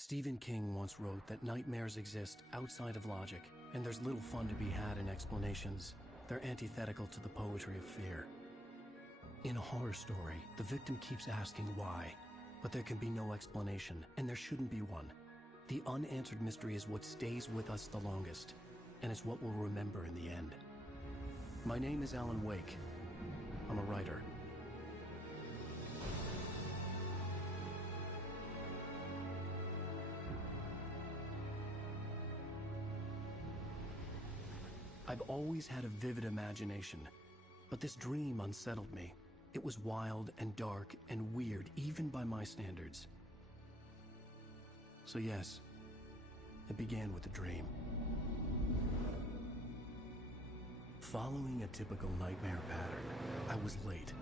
Stephen King once wrote that nightmares exist outside of logic, and there's little fun to be had in explanations. They're antithetical to the poetry of fear. In a horror story, the victim keeps asking why, but there can be no explanation, and there shouldn't be one. The unanswered mystery is what stays with us the longest, and it's what we'll remember in the end. My name is Alan Wake. I'm a writer. I've always had a vivid imagination, but this dream unsettled me. It was wild and dark and weird, even by my standards. So yes, it began with a dream. Following a typical nightmare pattern, I was late,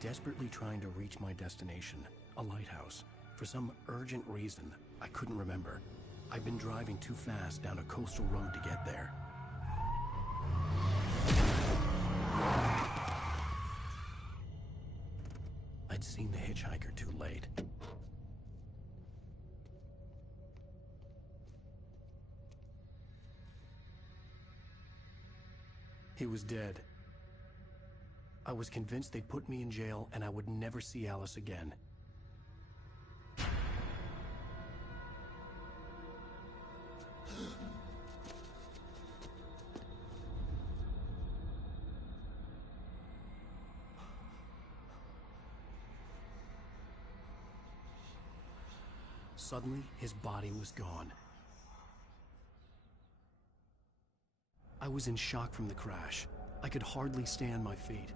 desperately trying to reach my destination, a lighthouse. For some urgent reason, I couldn't remember. I'd been driving too fast down a coastal road to get there. I'd seen the hitchhiker too late. He was dead. I was convinced they'd put me in jail and I would never see Alice again. Suddenly, his body was gone. I was in shock from the crash. I could hardly stay on my feet.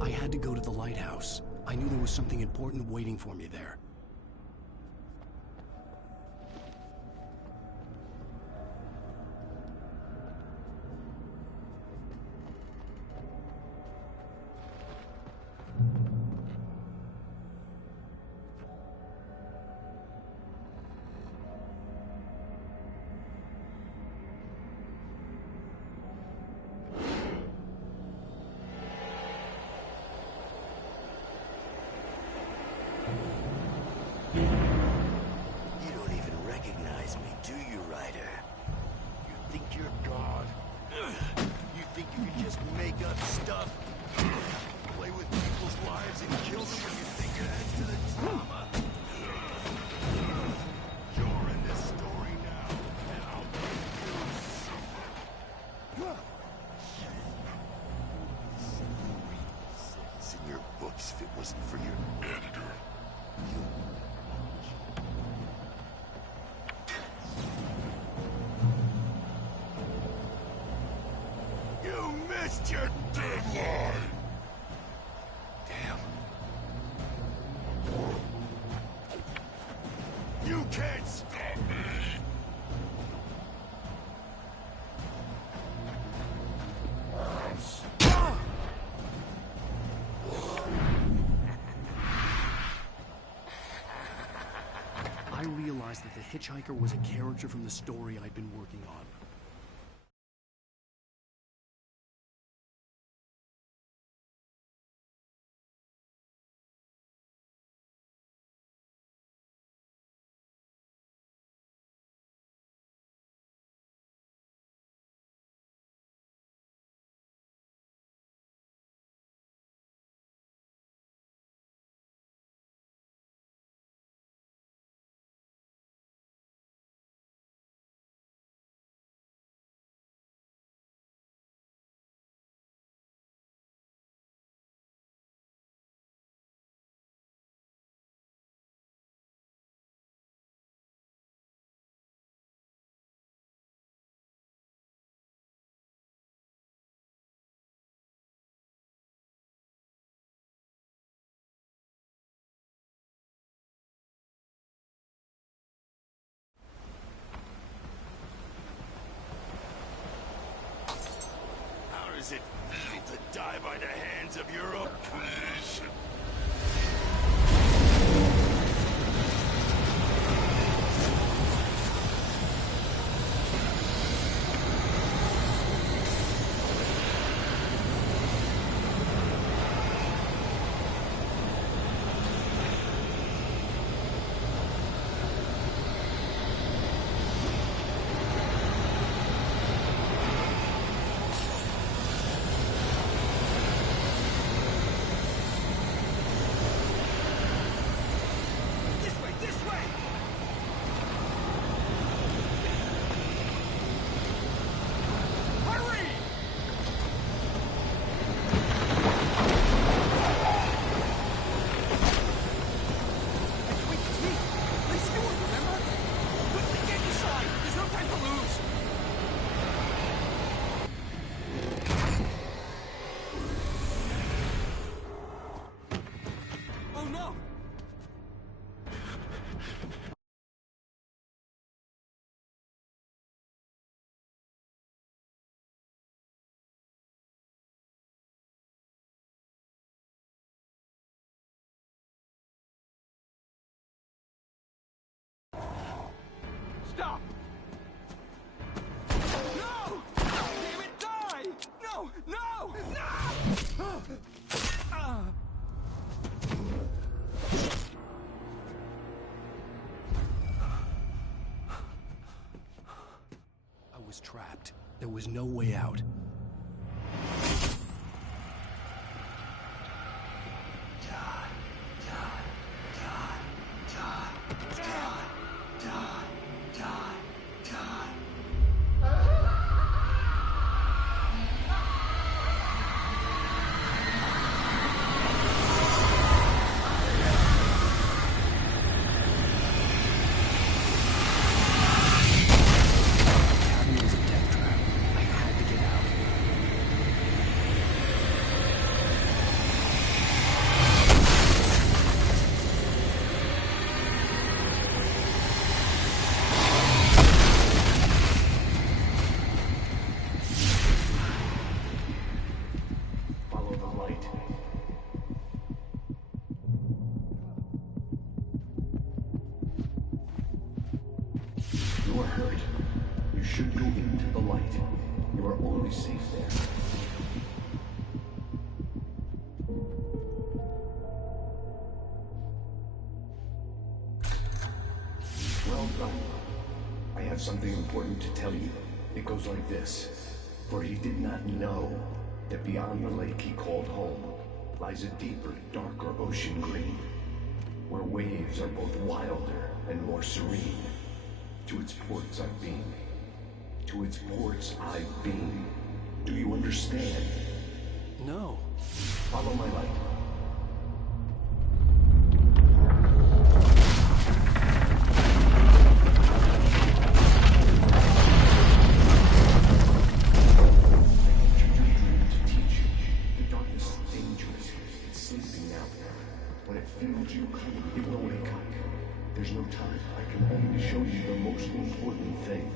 I had to go to the lighthouse. I knew there was something important waiting for me there. You don't even recognize me, do you, Ryder? You think you're God? You think you can just make up stuff? Play with people's lives and kill them when you think it adds to the drama? You're in this story now, and I'll make you suffer. It's in your books if it wasn't for your editor. You missed your deadline! Damn. You can't stop me! I realized that the hitchhiker was a character from the story I'd been working on. does it feel to die by the hands of your opposition? Stop! No! Damn it, die! No! No! No! I was trapped. There was no way out. You are hurt. You should go into the light. You are always safe there. Well done. I have something important to tell you. It goes like this. For he did not know that beyond the lake he called home lies a deeper, darker ocean green, where waves are both wilder and more serene. To its ports I've been. To its ports I've been. Do you understand? No. Follow my light. There's no time. I can only show you the most important thing.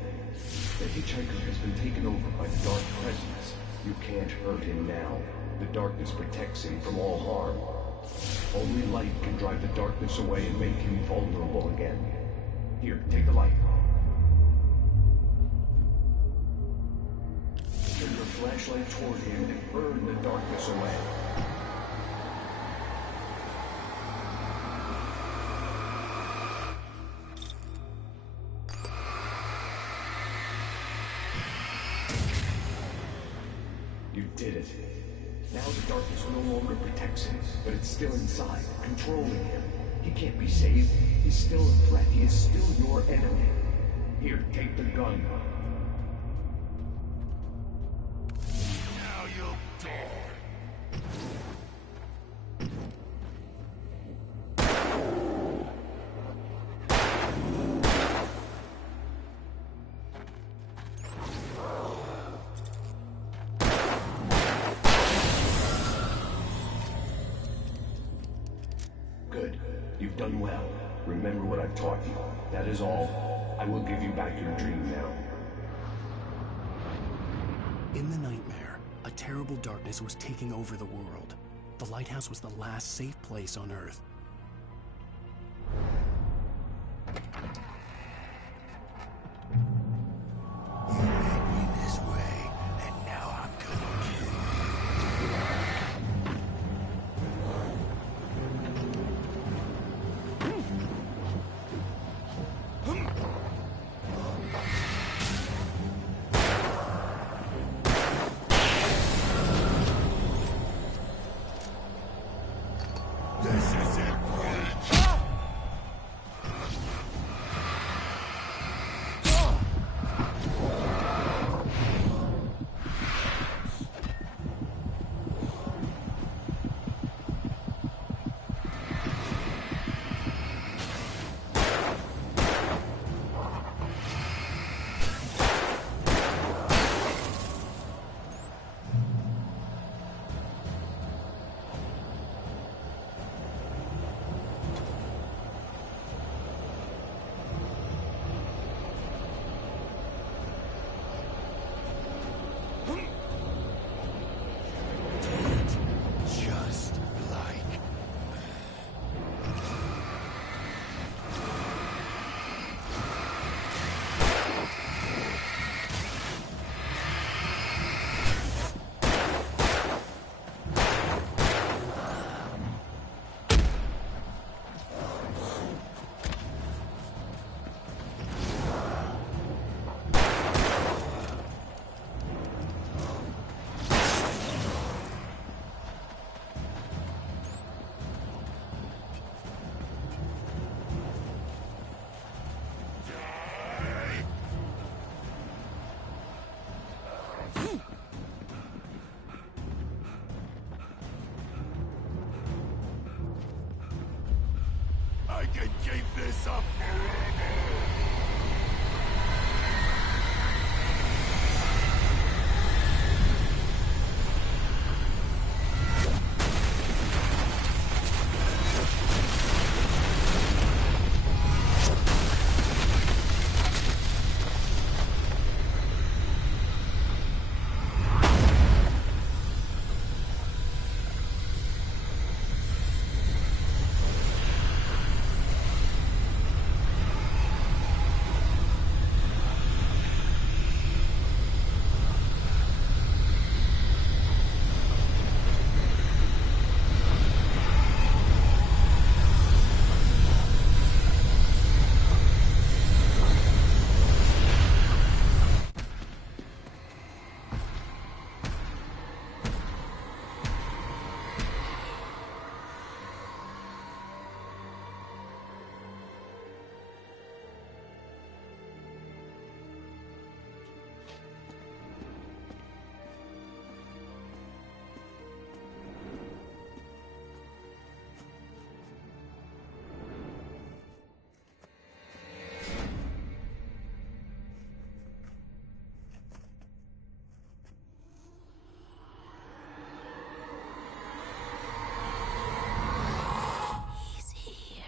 The hitchhiker has been taken over by the Dark Presence. You can't hurt him now. The darkness protects him from all harm. Only light can drive the darkness away and make him vulnerable again. Here, take the light. Turn your flashlight toward him and burn the darkness away. You did it. Now the darkness no longer protects him, but it's still inside, controlling him. He can't be saved. He's still a threat. He is still your enemy. Here, take the gun. Now you'll die. Good. You've done well. Remember what I've taught you. That is all. I will give you back your dream now. In the nightmare, a terrible darkness was taking over the world. The lighthouse was the last safe place on Earth. You made me this way, and now I'm gonna kill you. This is it, Bridge. Just like... I can keep this up forever! He's here.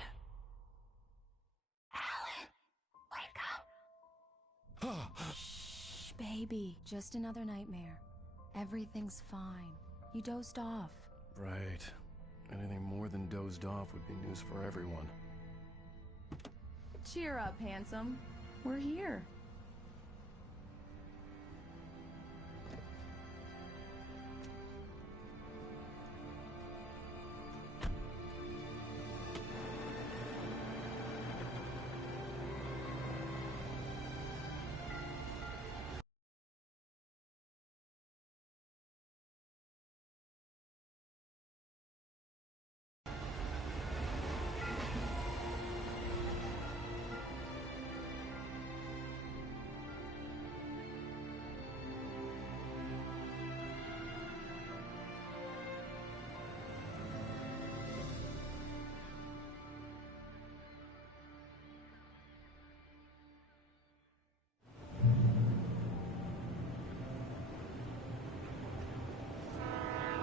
Alan, wake up. Shh, baby. Just another nightmare. Everything's fine. You dozed off. Right. Anything more than dozed off would be news for everyone. Cheer up, handsome. We're here.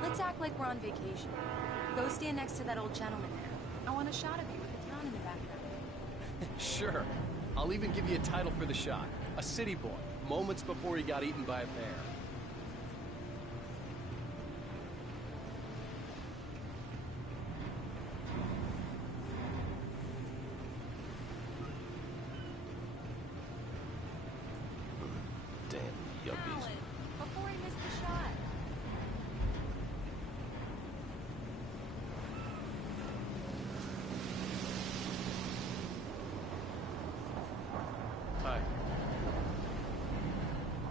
Let's act like we're on vacation. Go stand next to that old gentleman there. I want a shot of you with the town in the background. Sure. I'll even give you a title for the shot. A city boy, moments before he got eaten by a bear. he missed the shot. Hi.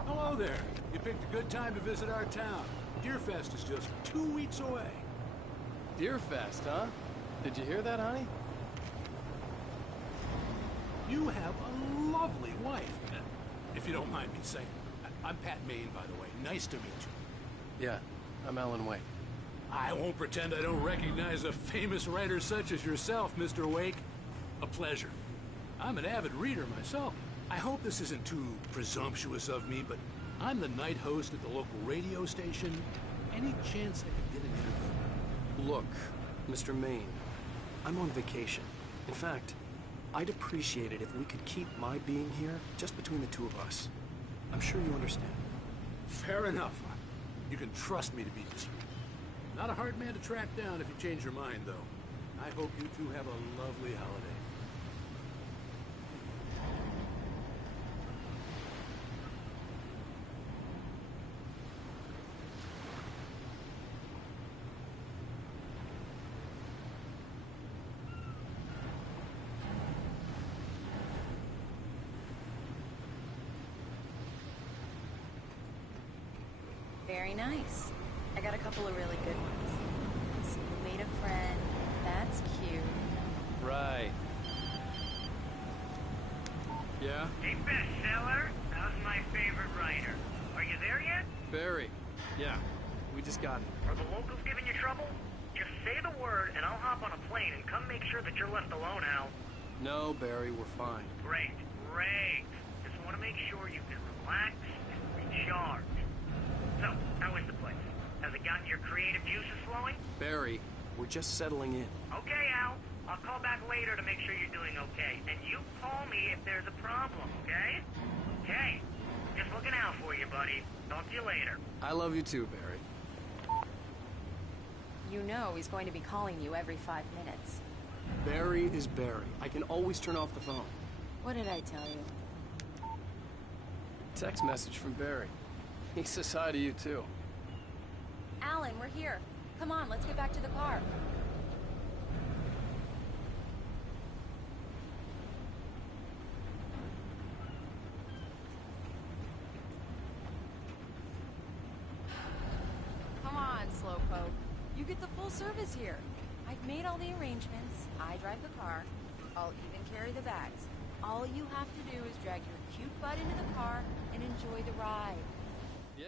Hello there. You picked a good time to visit our town. Deerfest is just 2 weeks away. Deerfest, huh? Did you hear that, honey? You have a lovely wife, if you don't mind me saying. I'm Pat Maine, by the way. Nice to meet you. Yeah, I'm Alan Wake. I won't pretend I don't recognize a famous writer such as yourself, Mr. Wake. A pleasure. I'm an avid reader myself. I hope this isn't too presumptuous of me, but I'm the night host at the local radio station. Any chance I could get an interview? Look, Mr. Maine, I'm on vacation. In fact, I'd appreciate it if we could keep my being here just between the two of us. I'm sure you understand. Fair enough. You can trust me to be discreet. Not a hard man to track down if you change your mind, though. I hope you two have a lovely holiday. Very nice. I got a couple of really good ones. So you made a friend. That's cute. Right. Yeah? Hey, bestseller, how's my favorite writer? Are you there yet? Barry. Yeah, we just got it. Are the locals giving you trouble? Just say the word and I'll hop on a plane and come make sure that you're left alone, Al. No, Barry, we're fine. Great, great. Just want to make sure you can relax and recharge. So, how is the place? Has it gotten your creative juices flowing? Barry, we're just settling in. Okay, Al. I'll call back later to make sure you're doing okay. And you call me if there's a problem, okay? Okay. Just looking out for you, buddy. Talk to you later. I love you too, Barry. You know he's going to be calling you every 5 minutes. Barry is Barry. I can always turn off the phone. What did I tell you? Text message from Barry. He says hi to you too. Alan, we're here. Come on, let's get back to the car. Come on, Slowpoke. You get the full service here. I've made all the arrangements. I drive the car. I'll even carry the bags. All you have to do is drag your cute butt into the car and enjoy the ride. Yeah.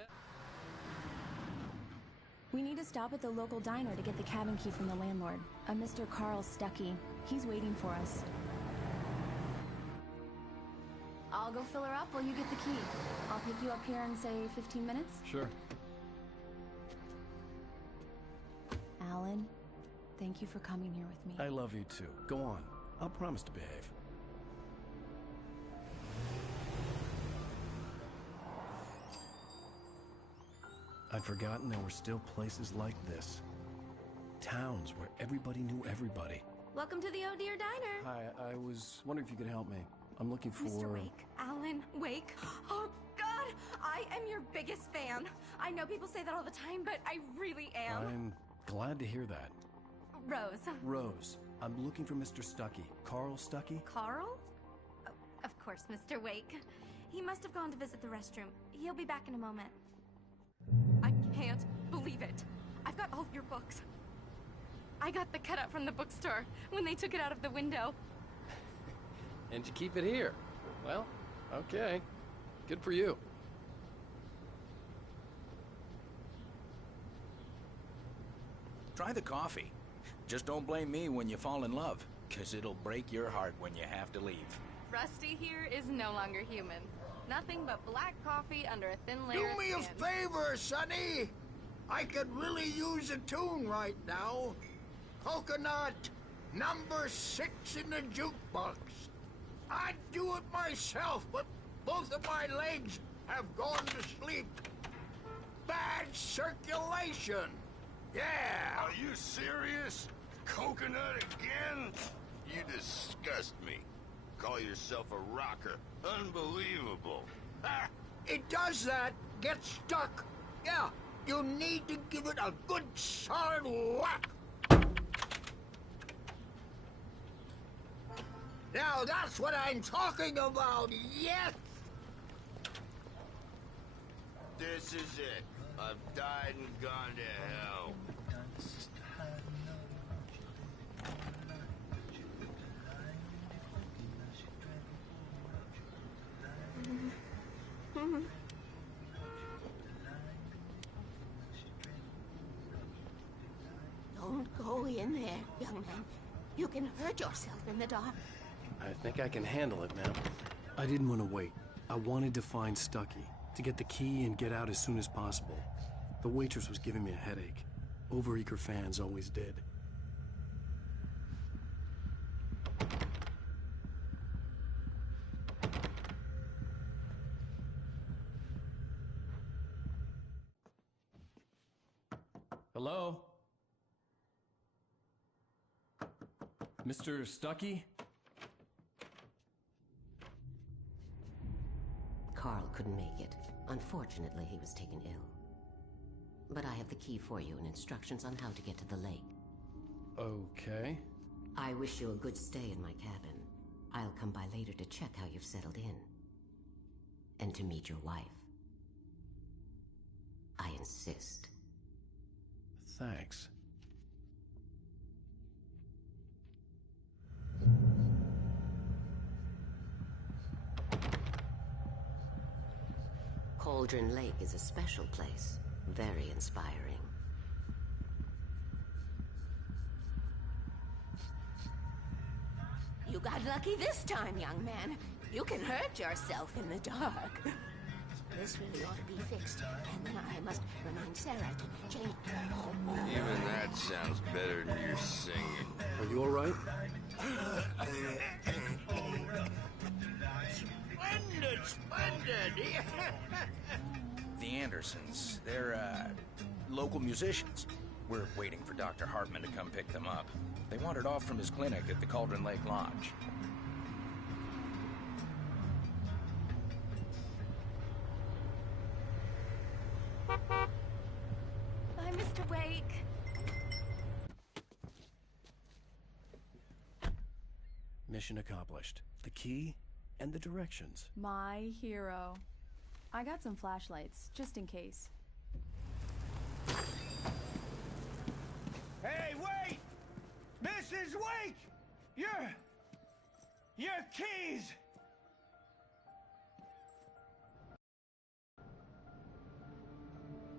We need to stop at the local diner to get the cabin key from the landlord, a Mr. Carl Stuckey. He's waiting for us. I'll go fill her up while you get the key. I'll pick you up here in, say, 15 minutes? Sure. Alan, thank you for coming here with me. I love you too. Go on. I'll promise to behave. I'd forgotten there were still places like this. Towns where everybody knew everybody. Welcome to the Oh Dear Diner. Hi, I was wondering if you could help me. I'm looking for... Mr. Wake. Alan Wake. Oh, God! I am your biggest fan. I know people say that all the time, but I really am. I'm glad to hear that. Rose. Rose, I'm looking for Mr. Stuckey. Carl Stuckey? Carl? Oh, of course, Mr. Wake. He must have gone to visit the restroom. He'll be back in a moment. I can't believe it. I've got all of your books. I got the cutout from the bookstore when they took it out of the window. And you keep it here. Well, okay. Good for you. Try the coffee. Just don't blame me when you fall in love, 'cause it'll break your heart when you have to leave. Rusty here is no longer human. Nothing but black coffee under a thin layer of Do me a skin. favor, Sonny. I could really use a tune right now. Coconut, number 6 in the jukebox. I'd do it myself, but both of my legs have gone to sleep. Bad circulation. Yeah. Are you serious? Coconut again? You disgust me. Call yourself a rocker. Unbelievable. Ha! It does that. Get stuck. Yeah, you need to give it a good solid whack. Now that's what I'm talking about, yes! This is it. I've died and gone to hell. Don't go in there, young man. You can hurt yourself in the dark. I think I can handle it, ma'am. I didn't want to wait. I wanted to find Stucky, to get the key and get out as soon as possible. The waitress was giving me a headache. Overeager fans always did. Hello? Mr. Stucky? Carl couldn't make it. Unfortunately, he was taken ill. But I have the key for you and instructions on how to get to the lake. Okay. I wish you a good stay in my cabin. I'll come by later to check how you've settled in. And to meet your wife. I insist. Thanks. Cauldron Lake is a special place. Very inspiring. You got lucky this time, young man. You can hurt yourself in the dark. This really ought to be fixed, and then I must remind Sarah to change. Even that sounds better than your singing. Are you all right? Splendid, splendid! The Andersons, they're, local musicians. We're waiting for Dr. Hartman to come pick them up. They wandered off from his clinic at the Cauldron Lake Lodge. Bye, Mr. Wake. Mission accomplished. The key and the directions. My hero. I got some flashlights, just in case. Hey, wait! Mrs. Wake! Your keys!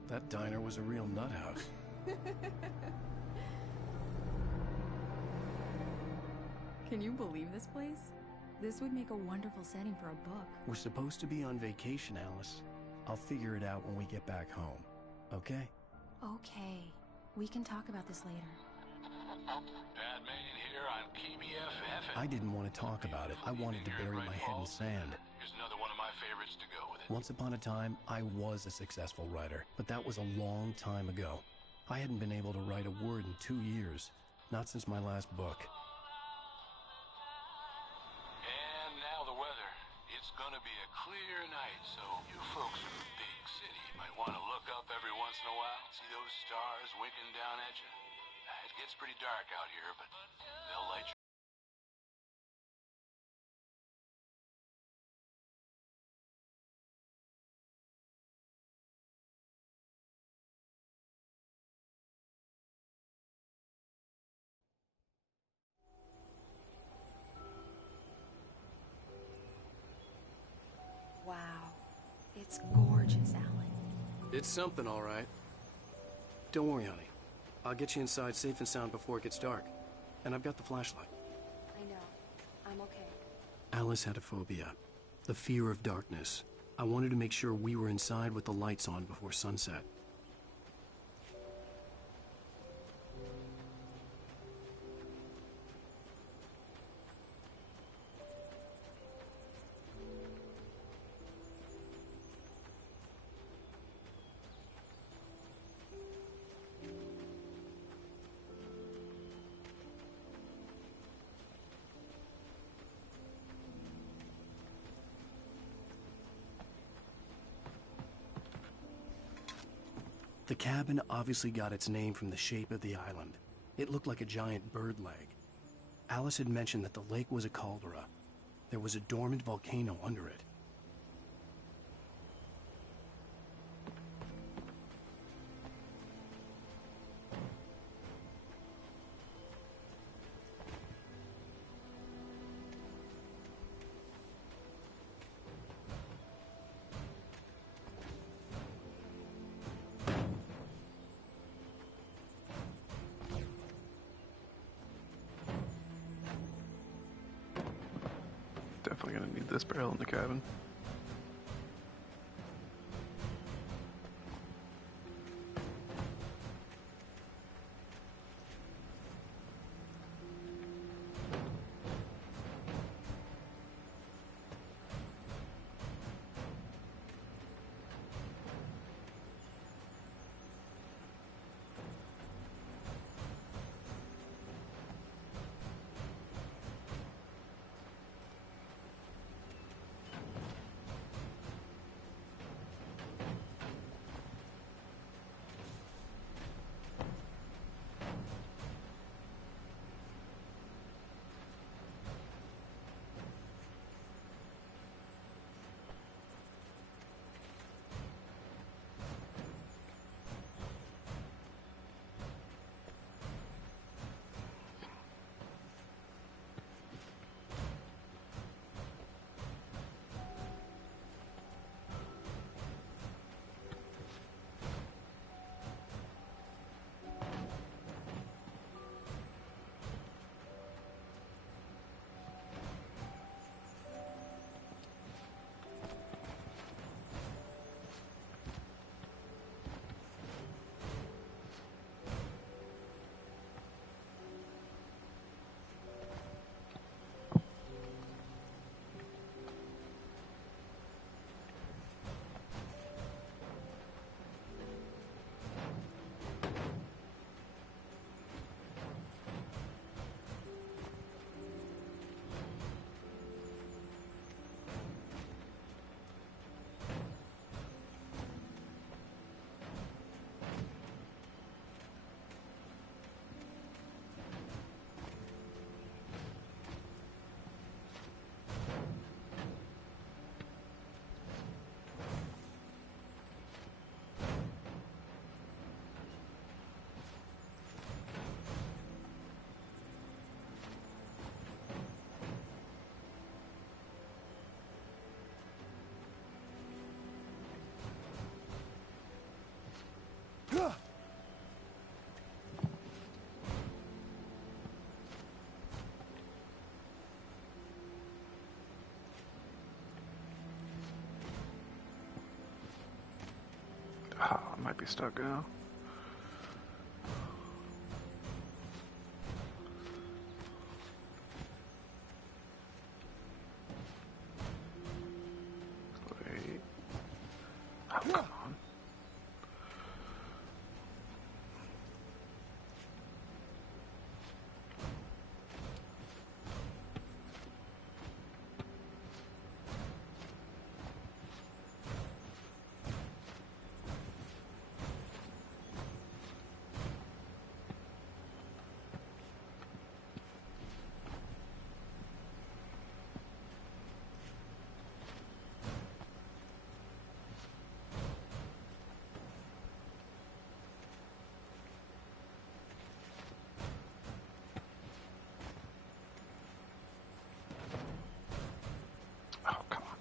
That diner was a real nut house. Can you believe this place? This would make a wonderful setting for a book. We're supposed to be on vacation, Alice. I'll figure it out when we get back home. Okay? Okay. We can talk about this later. Pat Main here on KBFF. I didn't want to talk about it. I wanted to bury my head in sand. Here's another one of my favorites to go with it. Once upon a time, I was a successful writer, but that was a long time ago. I hadn't been able to write a word in 2 years. Not since my last book. And now the weather. It's gonna be a clear night, so you folks in the big city might want to look up every once in a while. See those stars winking down at you? It gets pretty dark out here, but they'll light you. Wow. It's gorgeous, Alan. It's something, all right. Don't worry, honey. I'll get you inside safe and sound before it gets dark. And I've got the flashlight. I know. I'm okay. Alice had a phobia. The fear of darkness. I wanted to make sure we were inside with the lights on before sunset. The cabin obviously got its name from the shape of the island. It looked like a giant bird leg. Alice had mentioned that the lake was a caldera. There was a dormant volcano under it. Definitely gonna need this barrel in the cabin. Ah, I might be stuck now. Wait. Oh, come on.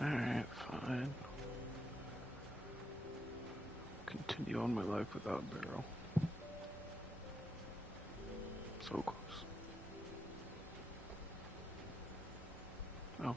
Alright, fine. Continue on my life without a barrel. So close. Oh.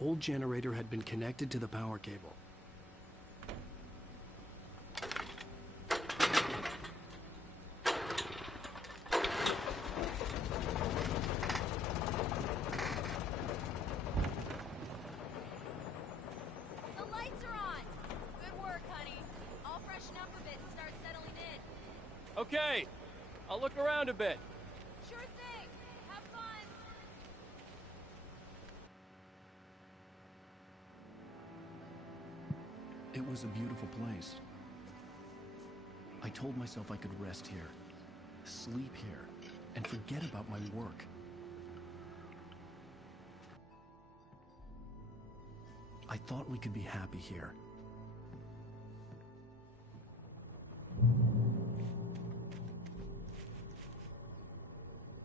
old generator had been connected to the power cable. The lights are on! Good work, honey. I'll freshen up a bit and start settling in. Okay, I'll look around a bit. Sure thing. Have fun. It was a beautiful place. I told myself I could rest here, sleep here, and forget about my work. I thought we could be happy here.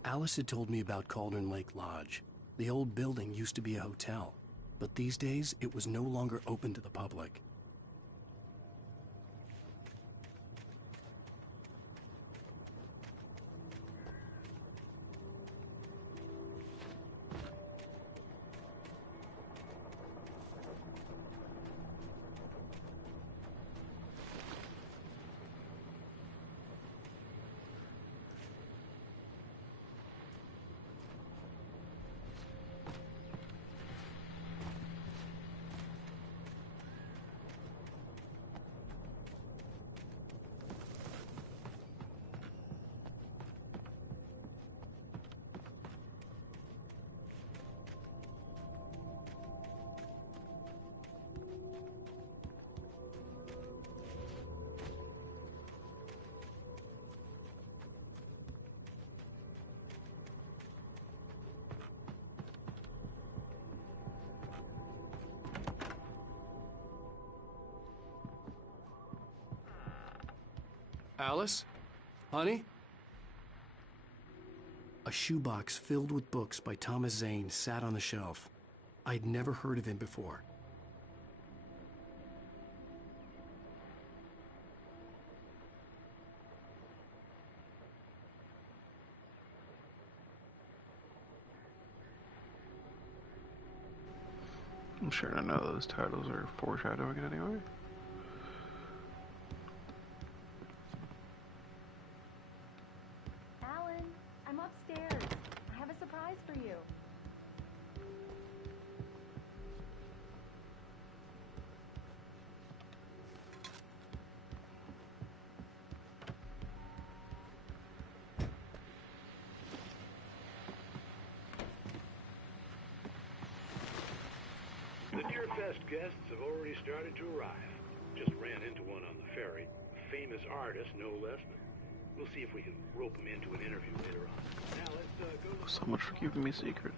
Alice had told me about Cauldron Lake Lodge. The old building used to be a hotel, but these days it was no longer open to the public. Alice? Honey? A shoebox filled with books by Thomas Zane sat on the shelf. I'd never heard of him before. I'm sure I know those titles are foreshadowing it anyway. Alan, I'm upstairs. I have a surprise for you. The Deerfest guests have already started to arrive. Just ran into one on the ferry. Famous artist, no less. We'll see if we can rope him into an interview later on. Now let's go. So much for keeping me secret.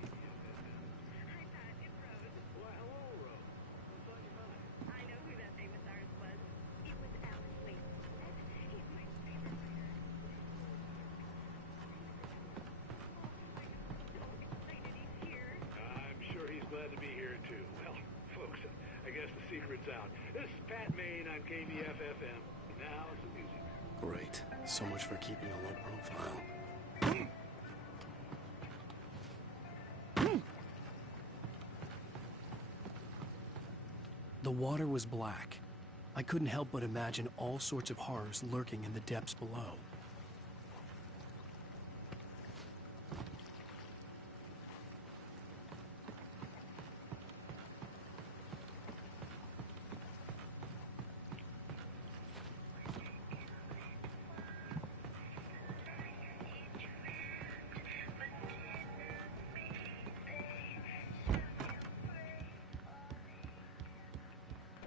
I'm sure he's glad to be here too. Well, folks, I guess the secret's out. This is Pat Maine on KBF-FM. Now some music. Great. So much for keeping a low profile. The water was black. I couldn't help but imagine all sorts of horrors lurking in the depths below.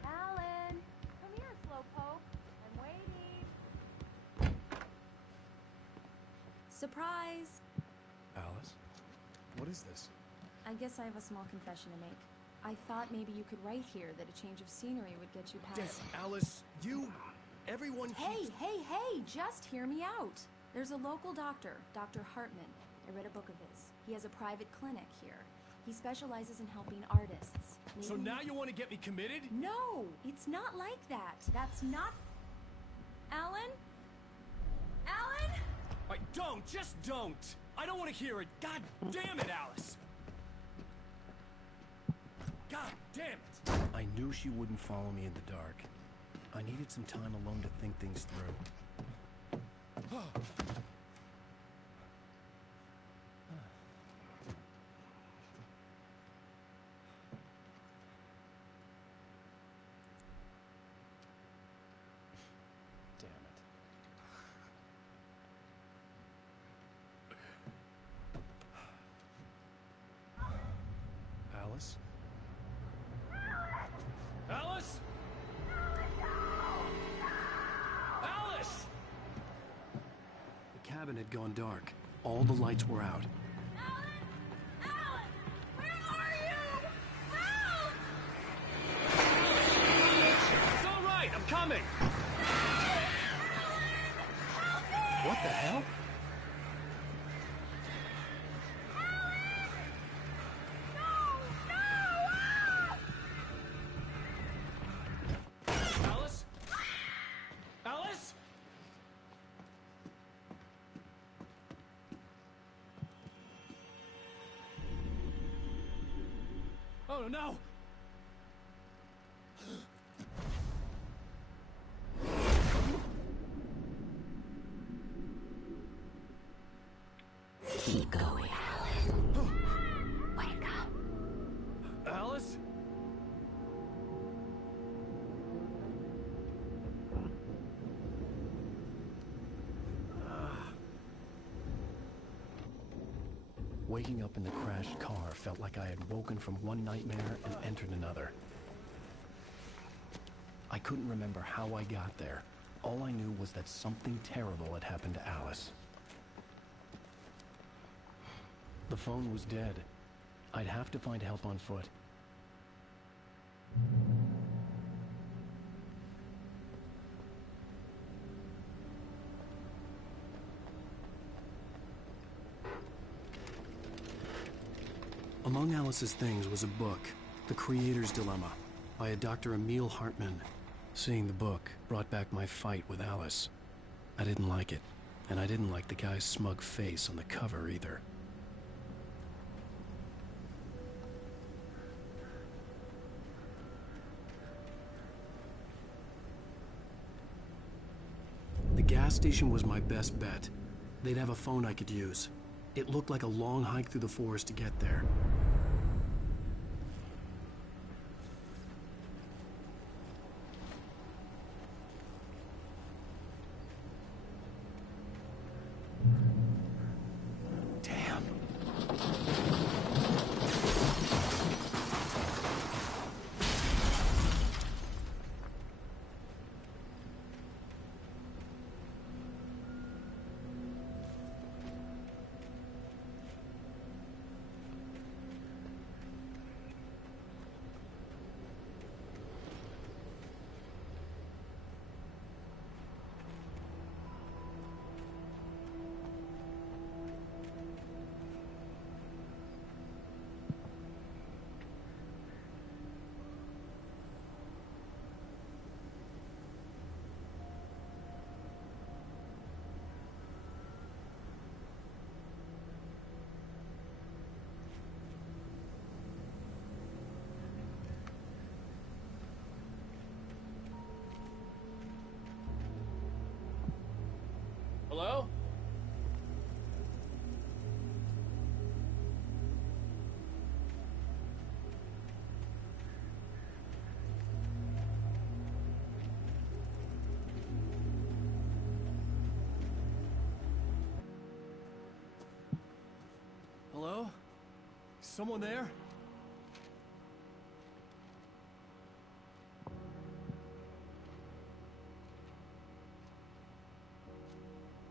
Alan, come here, Slowpoke. I'm waiting. Surprise! Alice? What is this? I guess I have a small confession to make. I thought maybe you could write here that a change of scenery would get you past... Alice, everyone Hey, just hear me out. There's a local doctor, Dr. Hartman. I read a book of his. He has a private clinic here. He specializes in helping artists. So now you want to get me committed? No, it's not like that. That's not... Alan? Alan? Just don't! I don't want to hear it! God damn it, Alice! God damn it! I knew she wouldn't follow me in the dark. I needed some time alone to think things through. Damn it. Alice? Alice? Alice! The cabin had gone dark. All the lights were out. It's all right, I'm coming! What the hell? Alice? Alice? Oh no! Keep going, Alan. Wake up. Alice? Waking up in the crashed car felt like I had woken from one nightmare and entered another. I couldn't remember how I got there. All I knew was that something terrible had happened to Alice. The phone was dead. I'd have to find help on foot. Among Alice's things was a book, The Creator's Dilemma, by a Dr. Emil Hartman. Seeing the book brought back my fight with Alice. I didn't like it, and I didn't like the guy's smug face on the cover either. The gas station was my best bet. They'd have a phone I could use. It looked like a long hike through the forest to get there. Hello? Hello? Someone there?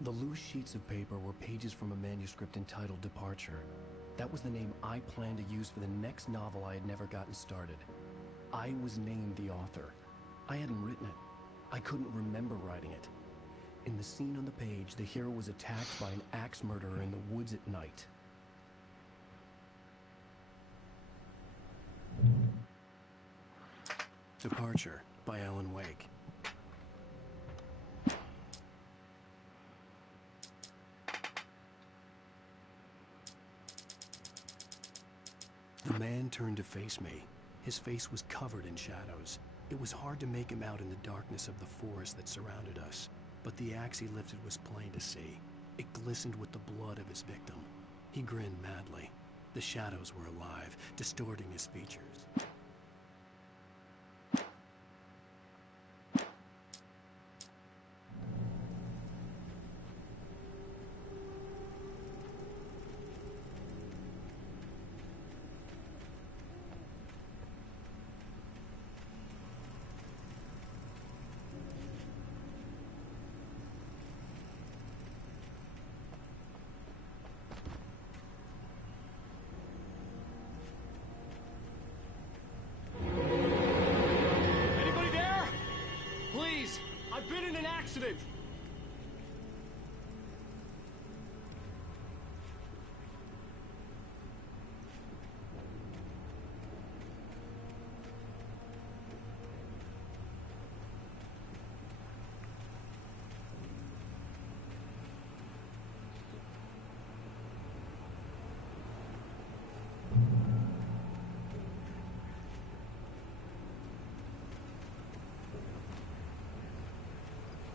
The loose sheets of paper were pages from a manuscript entitled Departure. That was the name I planned to use for the next novel I had never gotten started. I was named the author. I hadn't written it. I couldn't remember writing it. In the scene on the page, the hero was attacked by an axe murderer in the woods at night. Departure by Alan Wake. The man turned to face me. His face was covered in shadows. It was hard to make him out in the darkness of the forest that surrounded us, but the axe he lifted was plain to see. It glistened with the blood of his victim. He grinned madly. The shadows were alive, distorting his features. Anybody there? Please, I've been in an accident.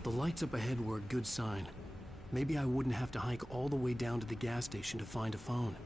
The lights up ahead were a good sign. Maybe I wouldn't have to hike all the way down to the gas station to find a phone.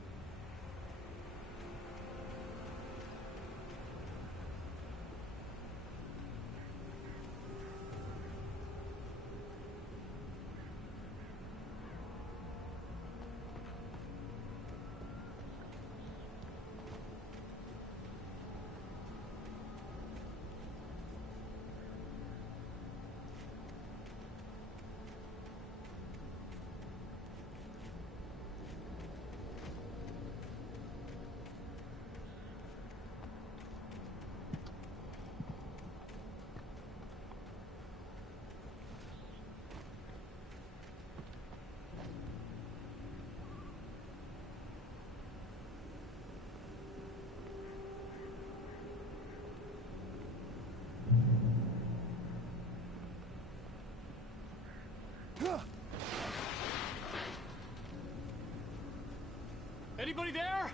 Anybody there?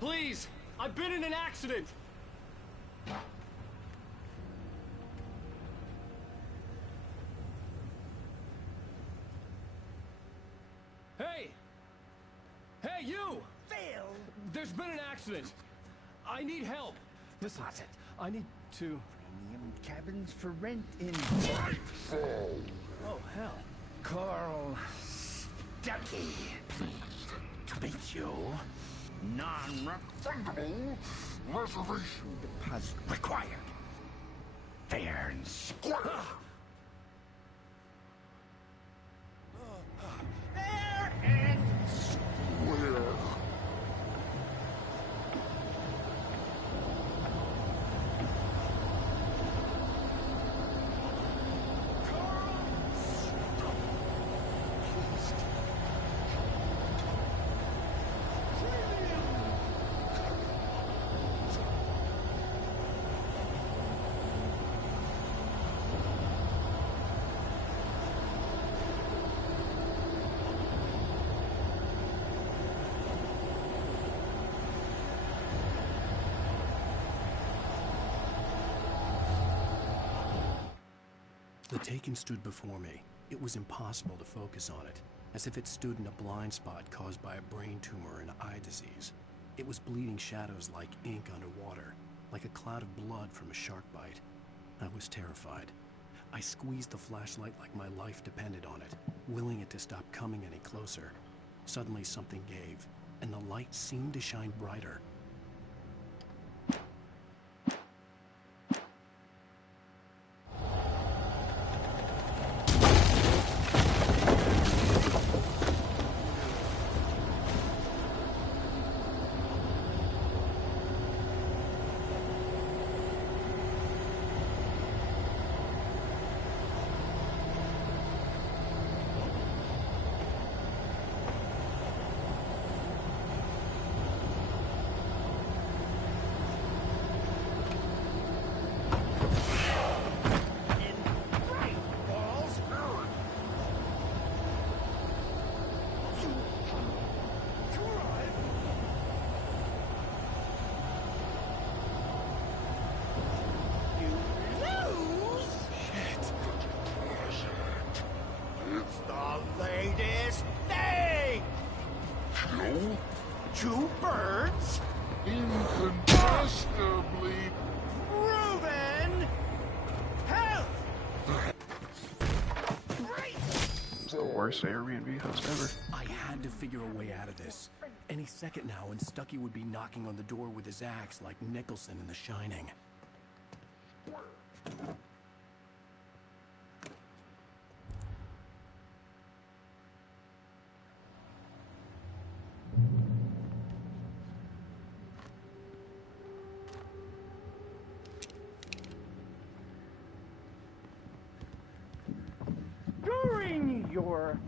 Please, I've been in an accident. Hey! Hey, you! Phil! There's been an accident. I need help. Listen, I need to... Premium cabins for rent in... Oh, hell. Carl Stuckey. Pleased to meet you. Non-refundable reservation deposit required. Fair and square. Fair and square. The Taken stood before me. It was impossible to focus on it, as if it stood in a blind spot caused by a brain tumor and eye disease. It was bleeding shadows like ink underwater, like a cloud of blood from a shark bite. I was terrified. I squeezed the flashlight like my life depended on it, willing it to stop coming any closer. Suddenly something gave, and the light seemed to shine brighter. The latest thing! Joe? Two birds? Incontestably Proven! Health! It's the worst Airbnb host ever. I had to figure a way out of this. Any second now, and Stucky would be knocking on the door with his axe like Nicholson in The Shining. during your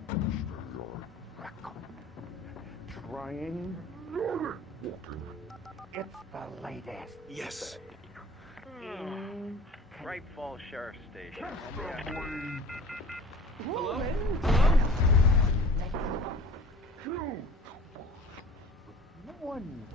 trying. It's the latest. Yes. Bright Falls Sheriff Station. Hello? Two. One.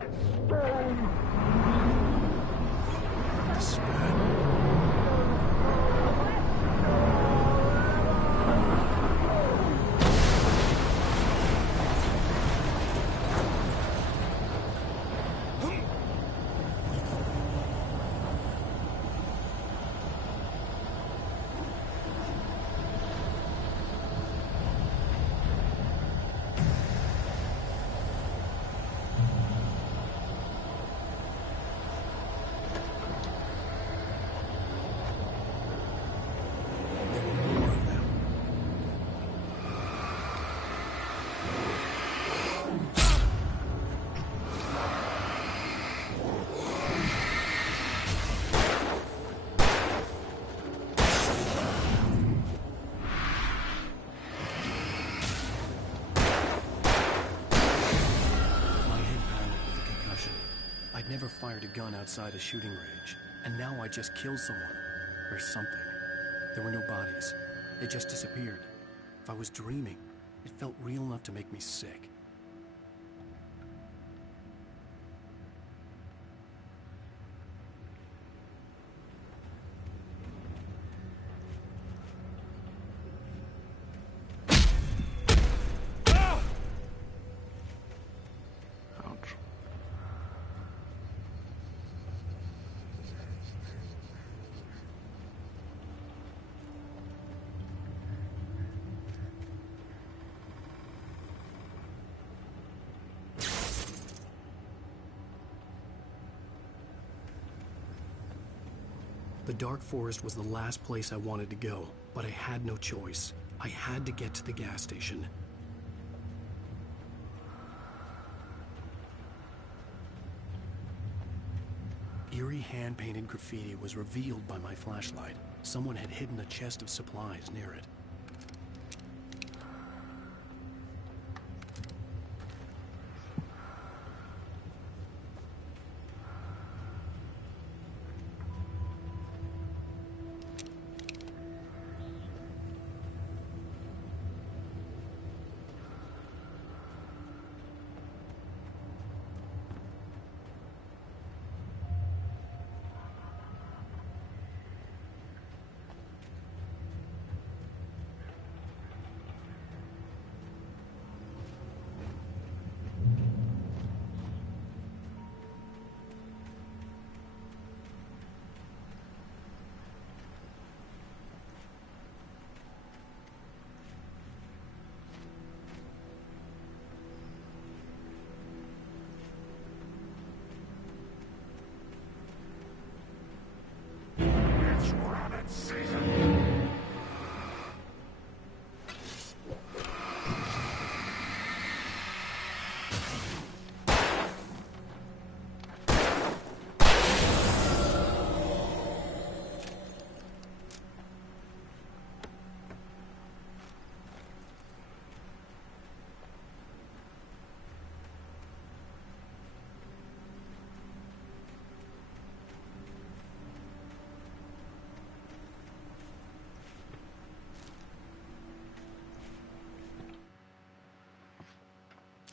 I'd never fired a gun outside a shooting range, and now I just killed someone. Or something. There were no bodies. They just disappeared. If I was dreaming, it felt real enough to make me sick. The Dark Forest was the last place I wanted to go, but I had no choice. I had to get to the gas station. Eerie hand-painted graffiti was revealed by my flashlight. Someone had hidden a chest of supplies near it.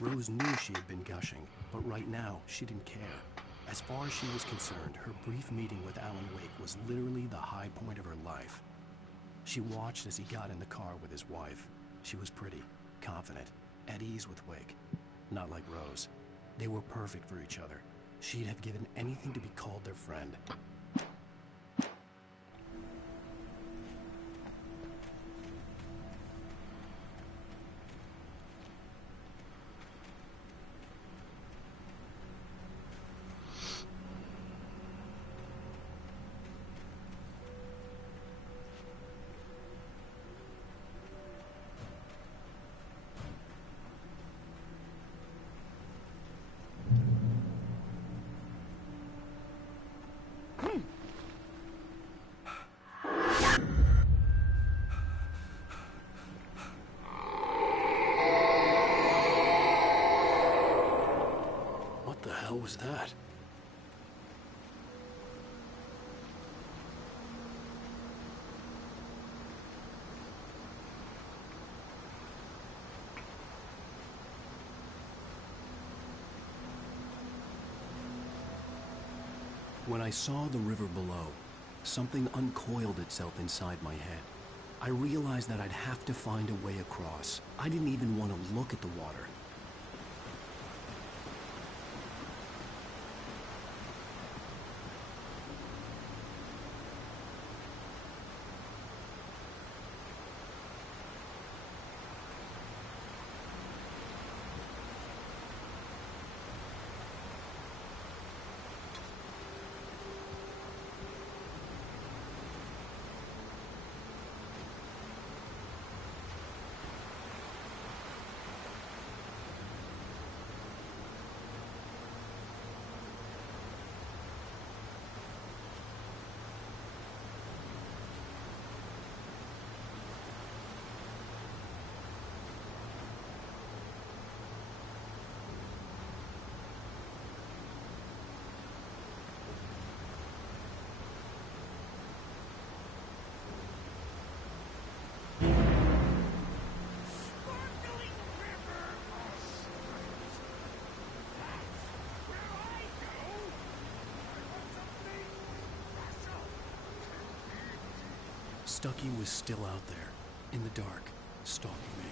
Rose knew she had been gushing, but right now, she didn't care. As far as she was concerned, her brief meeting with Alan Wake was literally the high point of her life. She watched as he got in the car with his wife. She was pretty, confident, at ease with Wake. Not like Rose. They were perfect for each other. She'd have given anything to be called their friend. What was that? When I saw the river below, something uncoiled itself inside my head. I realized that I'd have to find a way across. I didn't even want to look at the water. Stucky was still out there, in the dark, stalking me.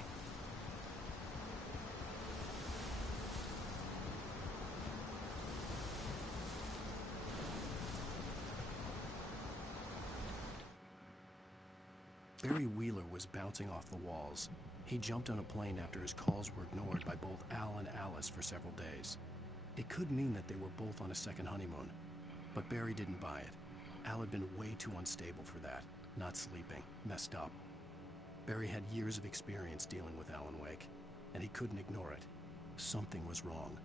Barry Wheeler was bouncing off the walls. He jumped on a plane after his calls were ignored by both Al and Alice for several days. It could mean that they were both on a second honeymoon, but Barry didn't buy it. Al had been way too unstable for that. Not sleeping, messed up. Barry had years of experience dealing with Alan Wake, and he couldn't ignore it. Something was wrong.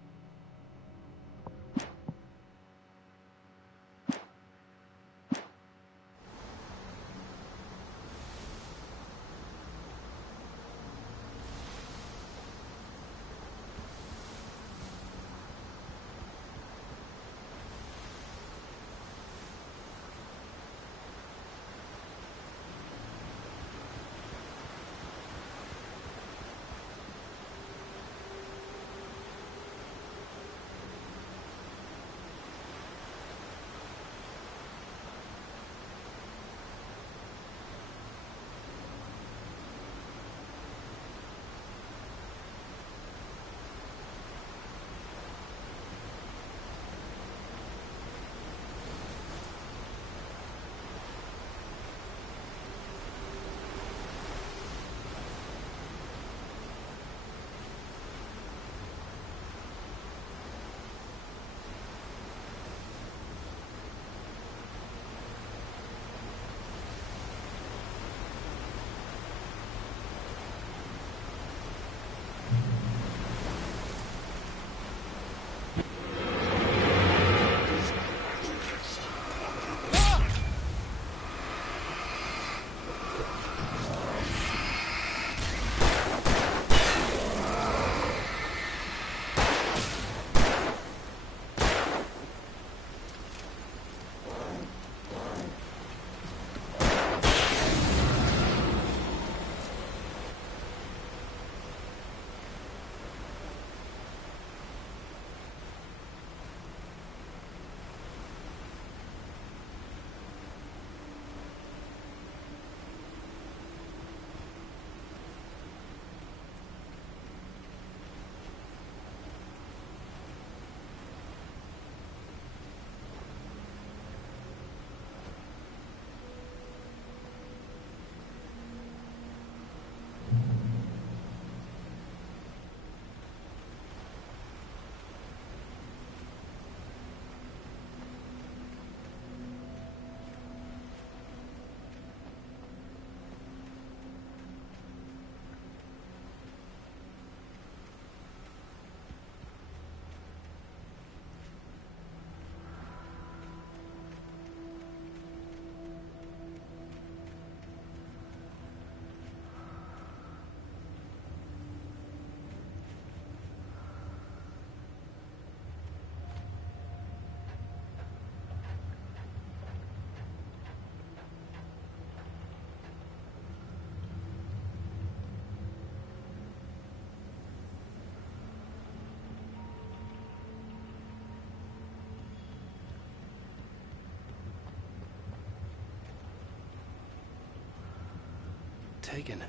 taken.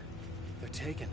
They're taken.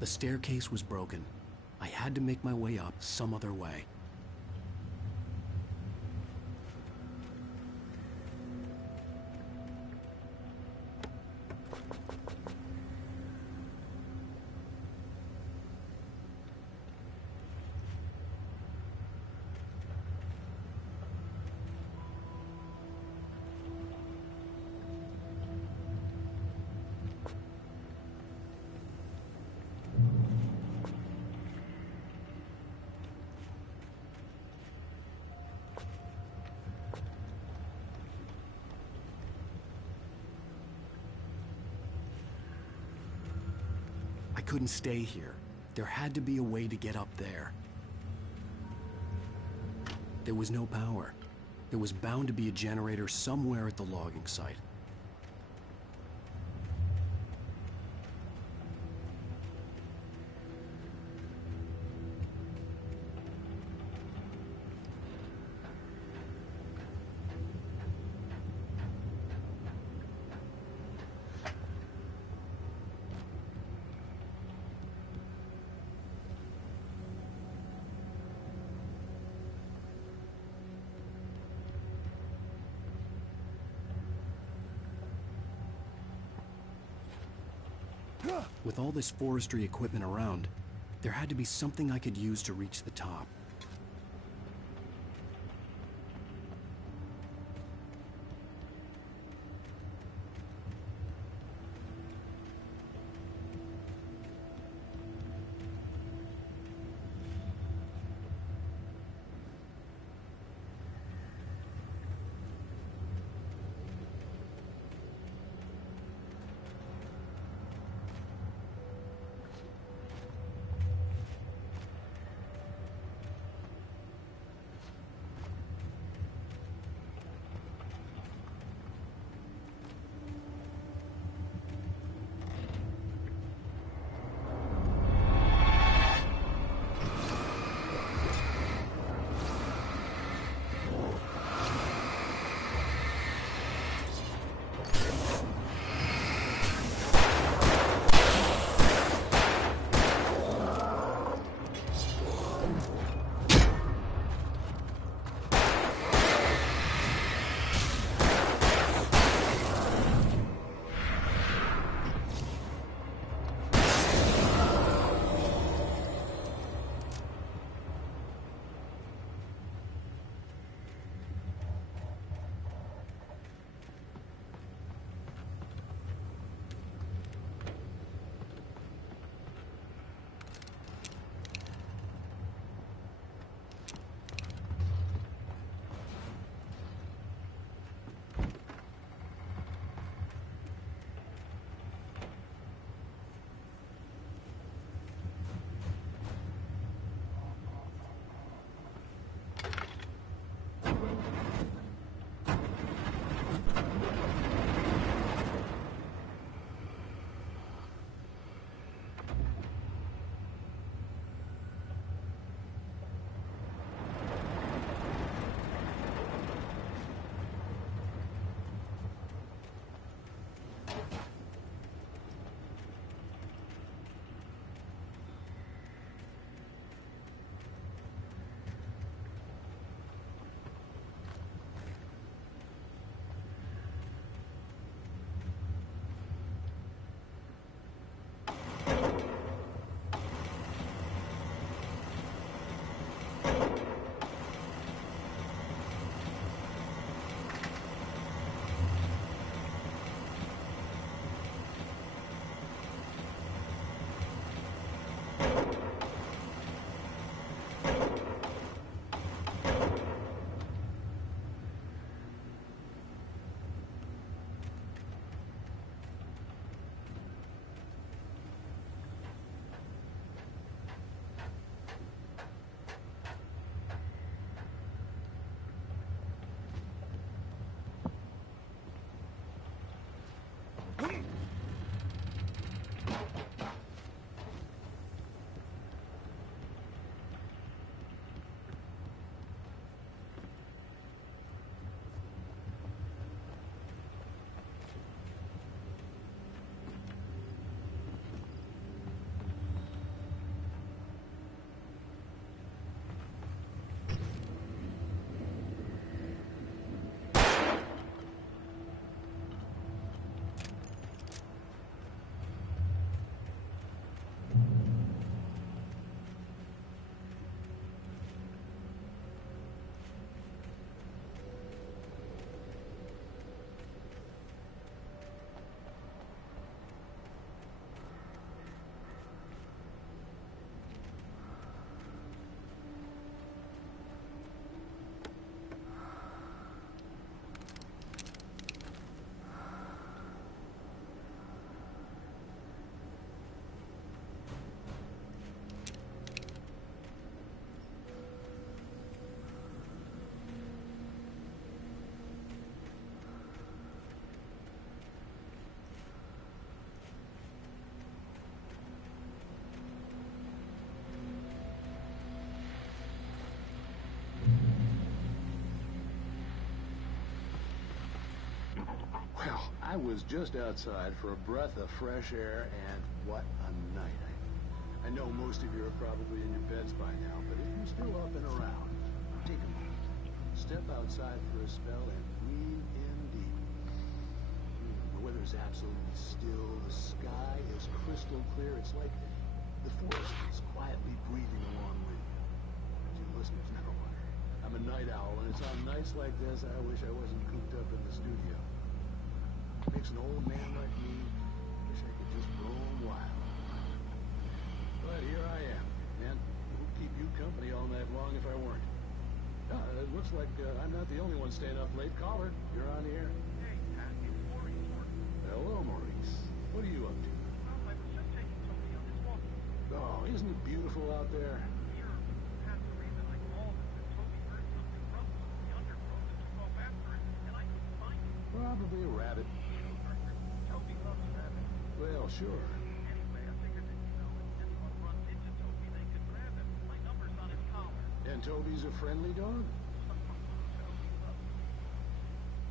The staircase was broken. I had to make my way up some other way. I couldn't stay here. There had to be a way to get up there. There was no power. There was bound to be a generator somewhere at the logging site. With all this forestry equipment around, there had to be something I could use to reach the top. I was just outside for a breath of fresh air, and what a night. I know most of you are probably in your beds by now, but if you're still up and around, take a moment. Step outside for a spell and breathe in deep. The weather's absolutely still. The sky is crystal clear. It's like the forest is quietly breathing along with you. As you listeners know, I'm a night owl, and it's on nights like this I wish I wasn't cooped up in the studio. Makes an old man like me wish I could just roam wild. But here I am, and who'd keep you company all night long if I weren't? It looks like I'm not the only one staying up late. Caller, you're on the air. Hey, Pat, it's Maurice. Hello, Maurice. What are you up to? Well, I was just taking Tony on his walk. Oh, isn't it beautiful out there? Here, Pat, the reason I called is that Toby heard something rustle in the undergrowth and took off after it, and I couldn't find it. Probably a rabbit. Toby loves rabbits. Well, sure. Anyway, I figured that, if anyone runs into Toby, they could grab him. My number's on his collar. And Toby's a friendly dog?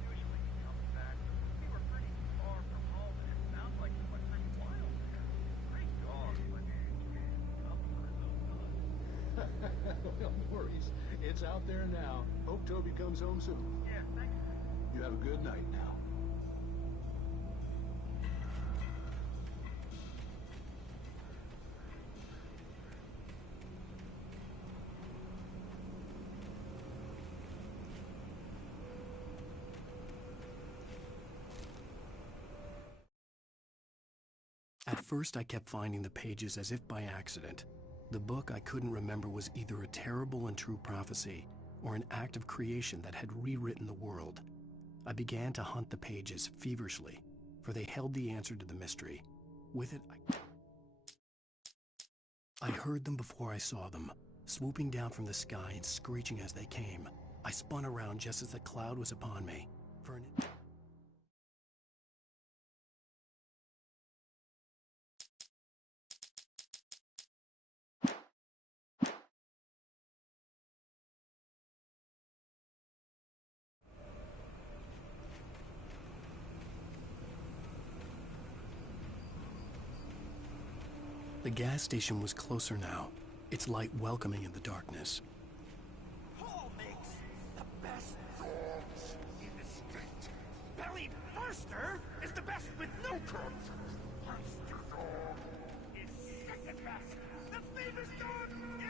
Usually he comes back, but we were pretty far from home, and it sounds like he went pretty wild there. Great dog, but Well, Maurice, it's out there now. Hope Toby comes home soon. Yeah, thanks. You have a good night now. At first, I kept finding the pages as if by accident. The book I couldn't remember was either a terrible and true prophecy or an act of creation that had rewritten the world. I began to hunt the pages feverishly, for they held the answer to the mystery. With it, I heard them before I saw them, swooping down from the sky and screeching as they came. I spun around just as the cloud was upon me. For an The gas station was closer now, its light welcoming in the darkness. Paul makes the best dogs in the state. Belly Burster is the best with no crumbs. Monster Dog is second best. The famous dog is...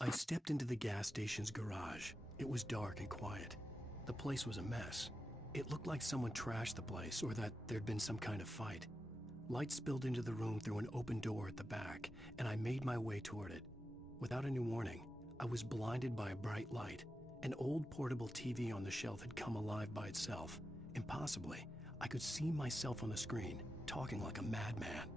I stepped into the gas station's garage. It was dark and quiet. The place was a mess. It looked like someone trashed the place or that there'd been some kind of fight. Light spilled into the room through an open door at the back, and I made my way toward it. Without any warning, I was blinded by a bright light. An old portable TV on the shelf had come alive by itself. Impossibly, I could see myself on the screen, talking like a madman.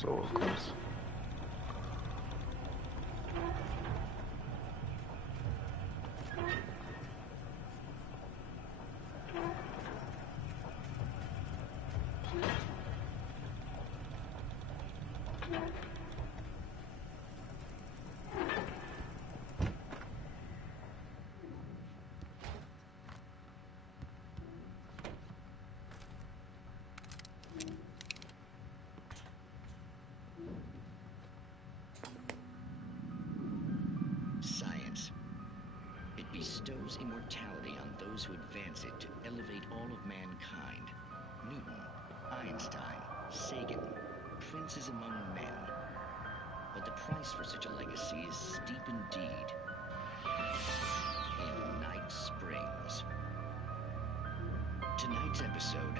So of course. Science. It bestows immortality on those who advance it to elevate all of mankind. Newton, Einstein, Sagan. princes among men. But the price for such a legacy is steep indeed. In Night Springs. Tonight's episode,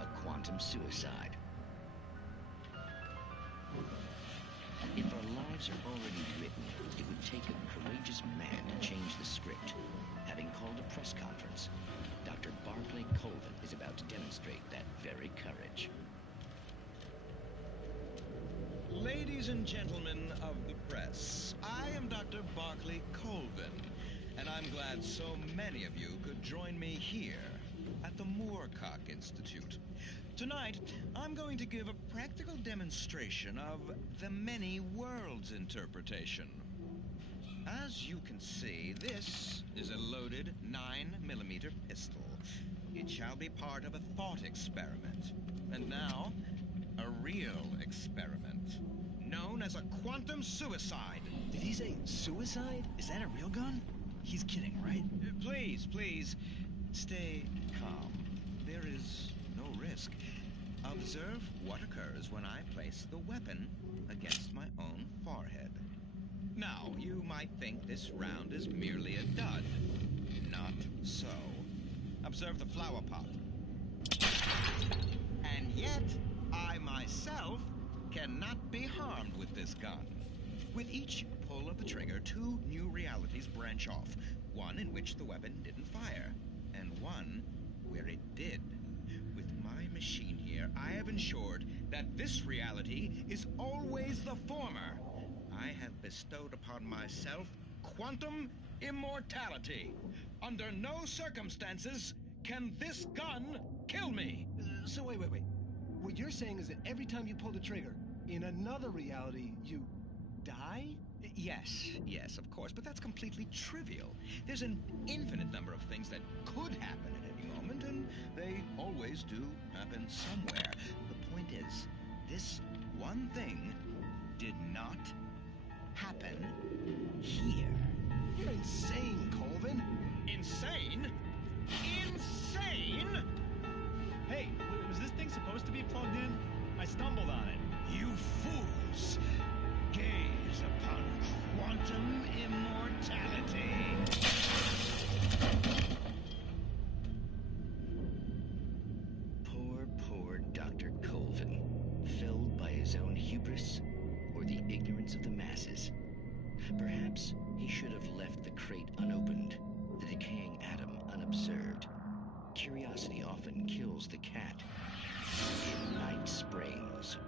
a quantum suicide. If our lives are already written, it would take a courageous man to change the script. Having called a press conference, Dr. Barclay Colvin is about to demonstrate that very courage. Ladies and gentlemen of the press, I am Dr. Barclay Colvin, and I'm glad so many of you could join me here at the Moorcock Institute. Tonight, I'm going to give a practical demonstration of the many worlds interpretation. As you can see, this is a loaded 9mm pistol. It shall be part of a thought experiment. And now, a real experiment, known as a quantum suicide. Did he say suicide? Is that a real gun? He's kidding, right? Please, please, stay calm. There is no risk. Observe what occurs when I place the weapon against my own forehead. Now, you might think this round is merely a dud. Not so. Observe the flower pot. And yet, I myself cannot be harmed with this gun. With each pull of the trigger, 2 new realities branch off. One in which the weapon didn't fire, and one where it did. With my machine here, I have ensured that this reality is always the former. I have bestowed upon myself quantum immortality. Under no circumstances can this gun kill me. So wait. What you're saying is that every time you pull the trigger, in another reality, you die? Yes, of course, but that's completely trivial. There's an infinite number of things that could happen at any moment, and they always do happen somewhere. The point is, this one thing did not happen here. You're insane, Colvin. Insane? Insane? Hey, was this thing supposed to be plugged in? I stumbled on it. You fools! Gaze upon quantum immortality. Poor Dr. Colvin, felled by his own hubris or the ignorance of the masses. Perhaps he should have left the crate unopened, the decaying atom unobserved. Curiosity often kills the cat. In Night Springs.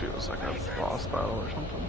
Feels like a boss battle or something.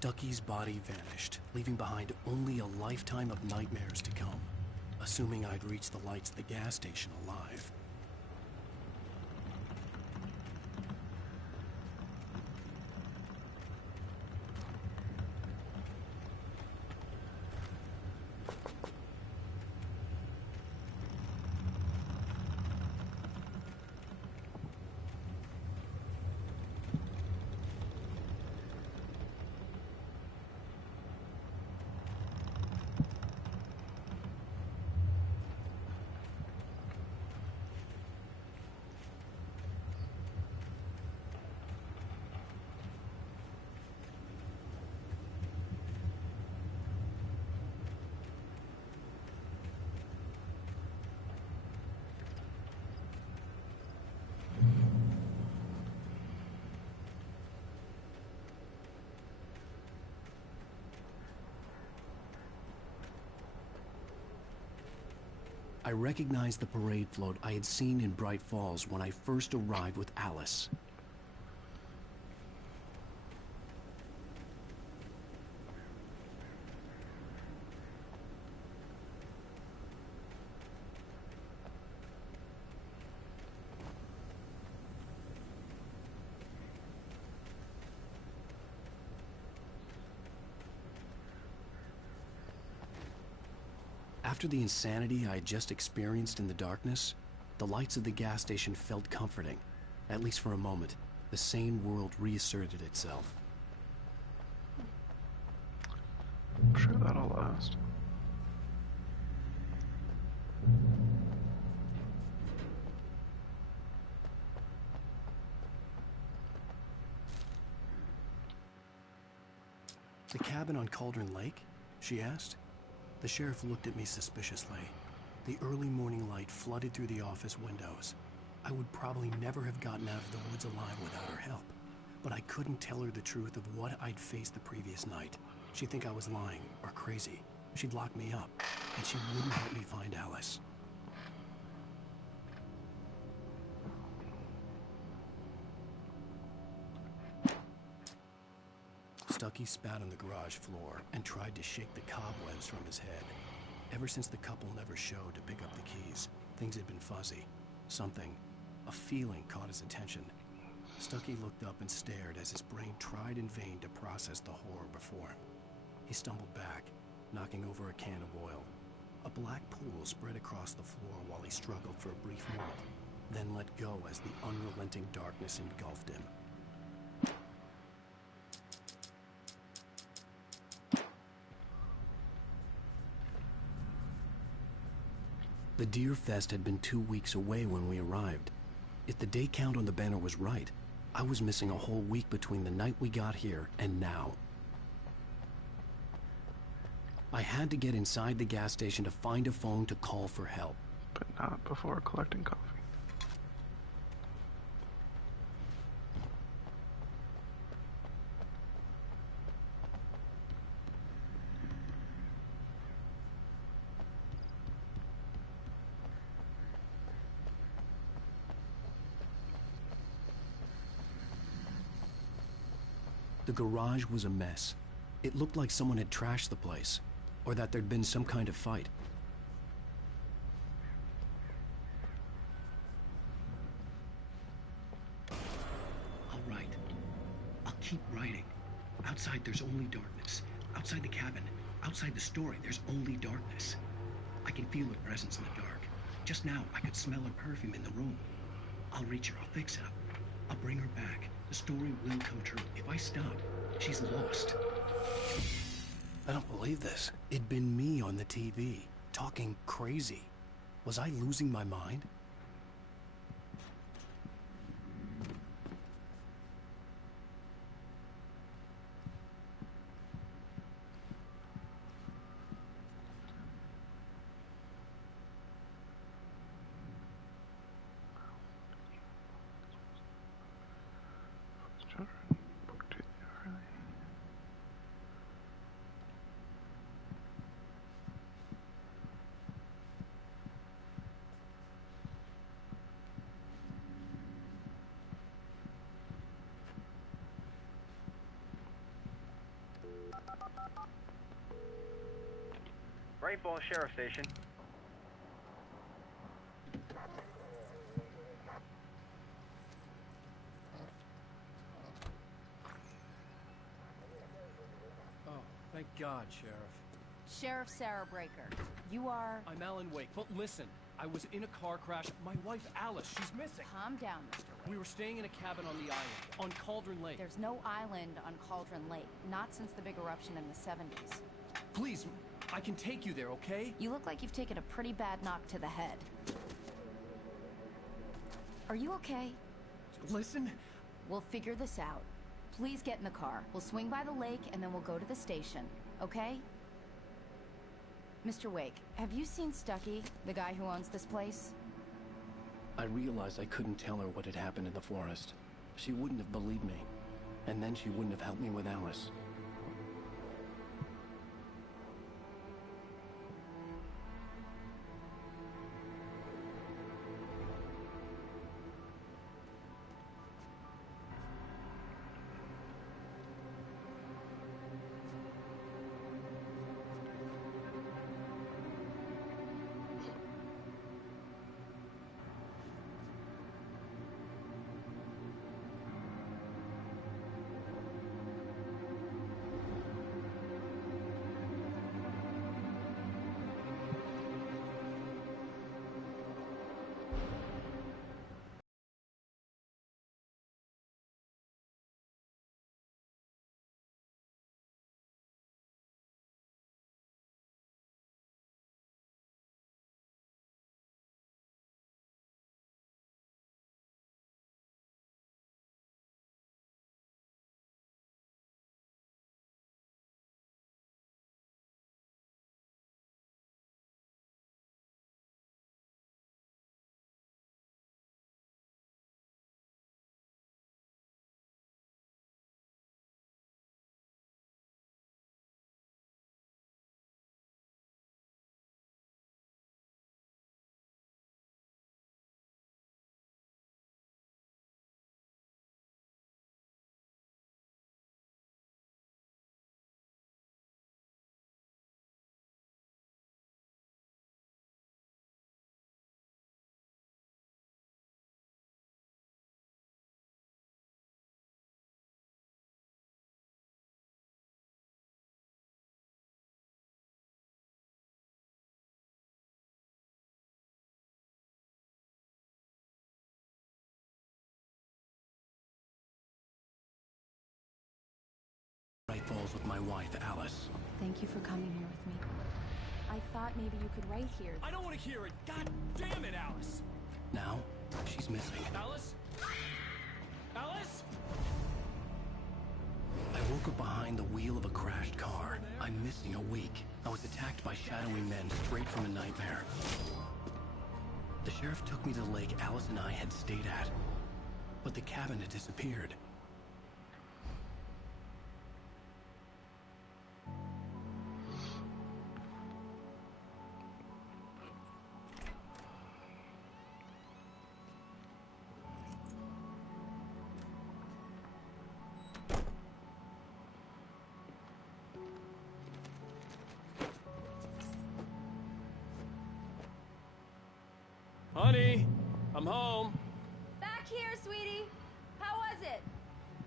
Stucky's body vanished, leaving behind only a lifetime of nightmares to come, assuming I'd reach the lights of the gas station alive. I recognized the parade float I had seen in Bright Falls when I first arrived with Alice. After the insanity I had just experienced in the darkness, the lights of the gas station felt comforting. At least for a moment, the sane world reasserted itself. I'm sure that'll last. The cabin on Cauldron Lake? She asked. The sheriff looked at me suspiciously. The early morning light flooded through the office windows. I would probably never have gotten out of the woods alive without her help. But I couldn't tell her the truth of what I'd faced the previous night. She'd think I was lying or crazy. She'd lock me up, and she wouldn't help me find Alice. Stucky spat on the garage floor and tried to shake the cobwebs from his head. Ever since the couple never showed to pick up the keys, things had been fuzzy. Something, a feeling caught his attention. Stucky looked up and stared as his brain tried in vain to process the horror before him. He stumbled back, knocking over a can of oil. A black pool spread across the floor while he struggled for a brief moment, then let go as the unrelenting darkness engulfed him. The Deer Fest had been 2 weeks away when we arrived. If the day count on the banner was right, I was missing a whole week between the night we got here and now. I had to get inside the gas station to find a phone to call for help. But not before collecting coffee. The garage was a mess. It looked like someone had trashed the place, or that there'd been some kind of fight. All right. I'll keep writing. Outside, there's only darkness. Outside the cabin, outside the story, there's only darkness. I can feel her presence in the dark. Just now, I could smell her perfume in the room. I'll reach her. I'll fix it up. I'll bring her back. The story will come true. If I stop, she's lost. I don't believe this. It'd been me on the TV, talking crazy. Was I losing my mind? Bright Falls Sheriff Station. Oh, thank God, Sheriff. Sheriff Sarah Breaker. You are... I'm Alan Wake, but listen. I was in a car crash. My wife, Alice, she's missing. Calm down, Mr. Wake. We were staying in a cabin on the island, on Cauldron Lake. There's no island on Cauldron Lake. Not since the big eruption in the 70s. Please, I can take you there, okay? You look like you've taken a pretty bad knock to the head. Are you okay? Listen. We'll figure this out. Please get in the car. We'll swing by the lake and then we'll go to the station, okay? Mr. Wake, have you seen Stucky, the guy who owns this place? I realized I couldn't tell her what had happened in the forest. She wouldn't have believed me. And then she wouldn't have helped me with Alice. Bright Falls with my wife, Alice. Thank you for coming here with me. I thought maybe you could write here. I don't want to hear it! God damn it, Alice! Now, she's missing. Alice? Alice? I woke up behind the wheel of a crashed car. I'm missing a week. I was attacked by shadowy men straight from a nightmare. The sheriff took me to the lake Alice and I had stayed at. But the cabin had disappeared. Honey, I'm home. Back here, sweetie. How was it?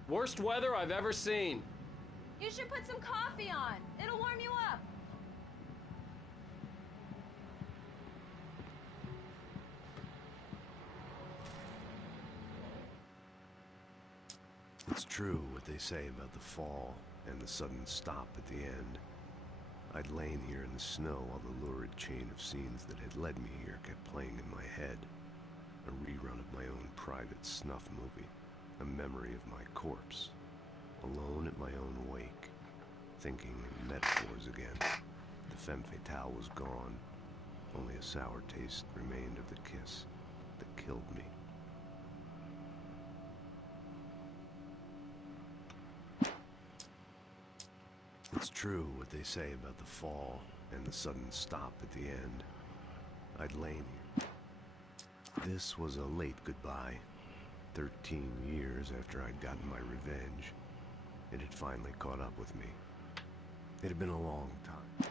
Worst weather I've ever seen. You should put some coffee on. It'll warm you up. It's true what they say about the fall and the sudden stop at the end. I'd lain here in the snow while the lurid chain of scenes that had led me here kept playing in my head. A rerun of my own private snuff movie. A memory of my corpse. Alone at my own wake. Thinking in metaphors again. The femme fatale was gone. Only a sour taste remained of the kiss that killed me. It's true what they say about the fall and the sudden stop at the end. I'd lain here. This was a late goodbye. 13 years after I'd gotten my revenge. It had finally caught up with me. It had been a long time.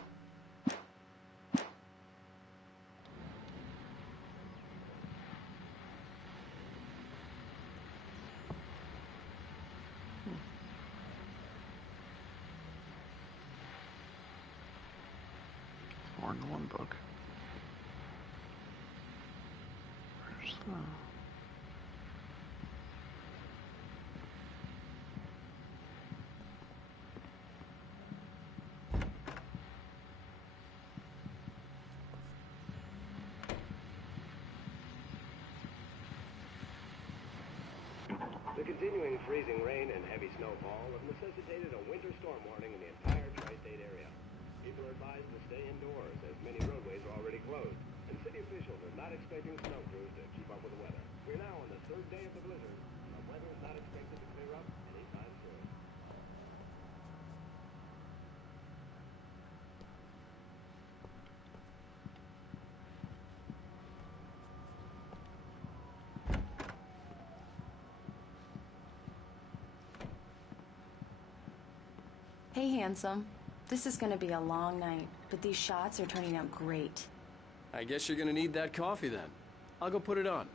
more than one book. Where's the... The continuing freezing rain and heavy snowfall have necessitated a winter storm warning in the entire tri-state area. People are advised to stay indoors as many roadways are already closed, and city officials are not expecting snow crews to keep up with the weather. We're now on the third day of the blizzard. The weather is not expected to clear up anytime soon. Hey, handsome. This is gonna be a long night, but these shots are turning out great. I guess you're gonna need that coffee then. I'll go put it on.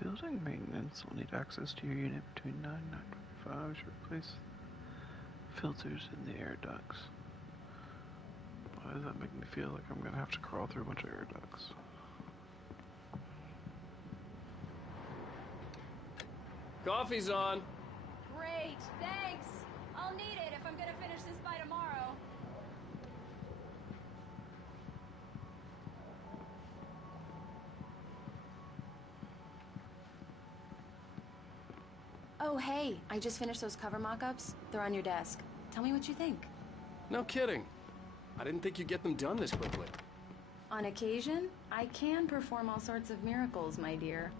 Building maintenance will need access to your unit between 9 and 9:25 to replace filters in the air ducts. Why does that make me feel like I'm gonna have to crawl through a bunch of air ducts? Coffee's on. Great, thanks. I'll need it if I'm gonna finish this by tomorrow. Oh, hey, I just finished those cover mock-ups. They're on your desk. Tell me what you think. No kidding. I didn't think you'd get them done this quickly. On occasion, I can perform all sorts of miracles, my dear.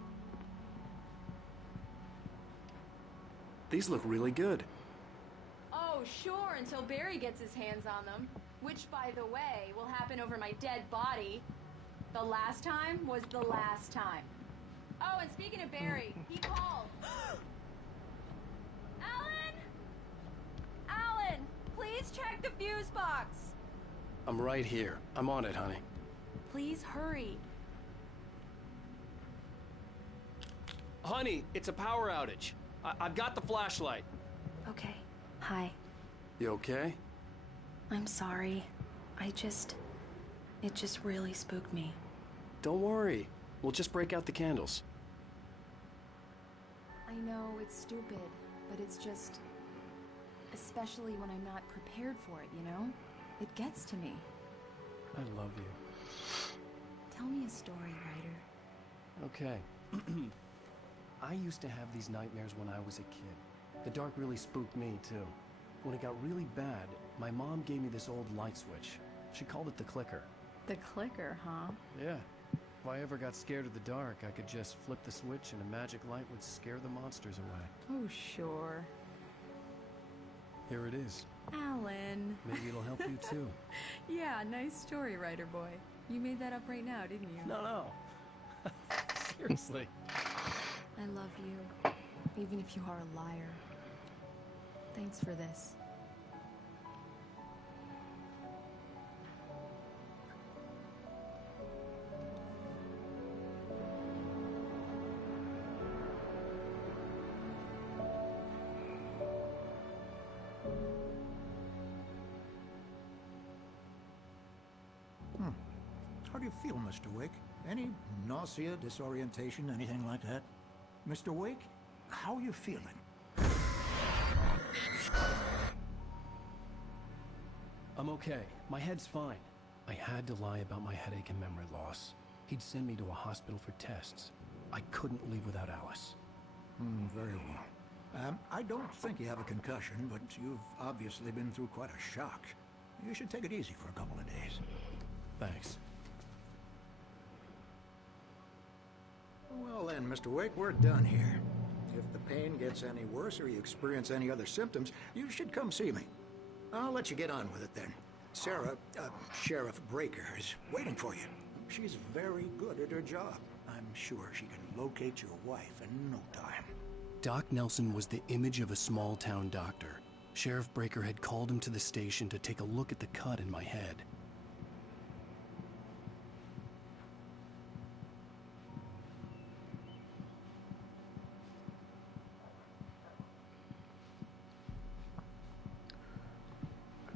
These look really good. Oh, sure, until Barry gets his hands on them. Which, by the way, will happen over my dead body. The last time was the last time. Oh, and speaking of Barry, he called. Alan, please check the fuse box. I'm right here. I'm on it, honey. Please hurry. Honey, it's a power outage. I've got the flashlight. Okay. Hi. You okay? I'm sorry. It just really spooked me. Don't worry. We'll just break out the candles. I know it's stupid, but it's just... especially when I'm not prepared for it, you know? It gets to me. I love you. Tell me a story, writer. Okay. I used to have these nightmares when I was a kid. The dark really spooked me, too. When it got really bad, my mom gave me this old light switch. She called it the clicker. The clicker, huh? Yeah. If I ever got scared of the dark, I could just flip the switch and a magic light would scare the monsters away. Oh, sure. Here it is. Alan. Maybe it'll help you, too. Yeah, nice story, writer boy. You made that up right now, didn't you? No. Seriously. I love you, even if you are a liar. Thanks for this. How do you feel, Mr. Wake? Any nausea, disorientation, anything like that? Mr. Wake, how are you feeling? I'm okay. My head's fine. I had to lie about my headache and memory loss. He'd send me to a hospital for tests. I couldn't leave without Alice. Very well. I don't think you have a concussion, but you've obviously been through quite a shock. You should take it easy for a couple of days. Thanks. Well then, Mr. Wake, we're done here. If the pain gets any worse or you experience any other symptoms, you should come see me. I'll let you get on with it then. Sarah, Sheriff Breaker, is waiting for you. She's very good at her job. I'm sure she can locate your wife in no time. Doc Nelson was the image of a small-town doctor. Sheriff Breaker had called him to the station to take a look at the cut in my head.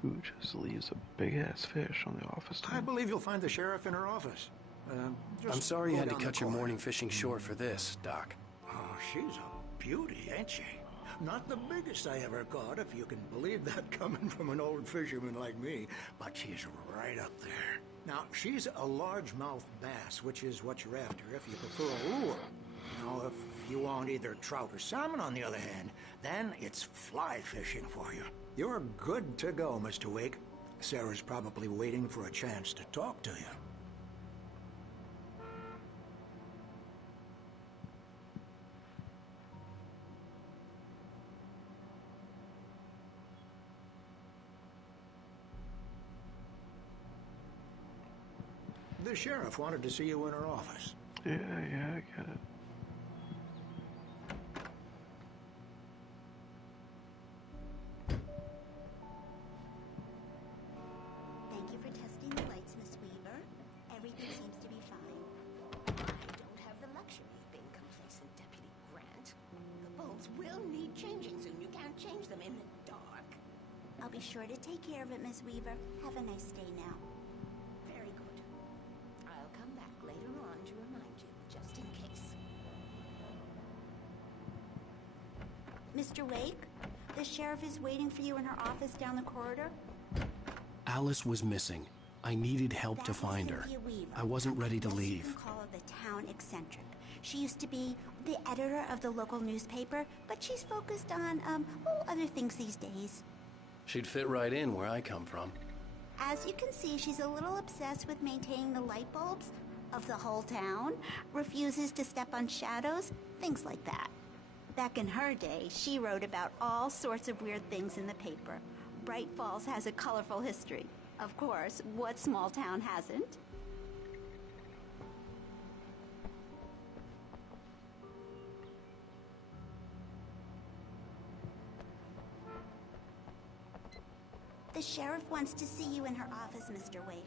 Who just leaves a big-ass fish on the office table? I believe you'll find the sheriff in her office. I'm sorry you had to cut your corner. morning fishing short for this, Doc. Oh, she's a beauty, ain't she? Not the biggest I ever caught, if you can believe that coming from an old fisherman like me, but she's right up there. Now, she's a largemouth bass, which is what you're after if you prefer a lure. Now, if you want either trout or salmon, on the other hand, then it's fly fishing for you. You're good to go, Mr. Wake. Sarah's probably waiting for a chance to talk to you. The sheriff wanted to see you in her office. Yeah, I get it. Thank you for testing the lights, Miss Weaver. Everything seems to be fine. I don't have the luxury of being complacent, Deputy Grant. The bulbs will need changing soon. You can't change them in the dark. I'll be sure to take care of it, Miss Weaver. Have a nice day now. Very good. I'll come back later on to remind you, just in case. Mr. Wake, the sheriff is waiting for you in her office down the corridor. Alice was missing. I needed help to find her. Cynthia Weaver. I wasn't ready to You leave. can call her the town eccentric. She used to be the editor of the local newspaper, but she's focused on, other things these days. She'd fit right in where I come from. As you can see, she's a little obsessed with maintaining the light bulbs of the whole town, refuses to step on shadows, things like that. Back in her day, she wrote about all sorts of weird things in the paper. Bright Falls has a colorful history. Of course, what small town hasn't? The sheriff wants to see you in her office, Mr. Wake.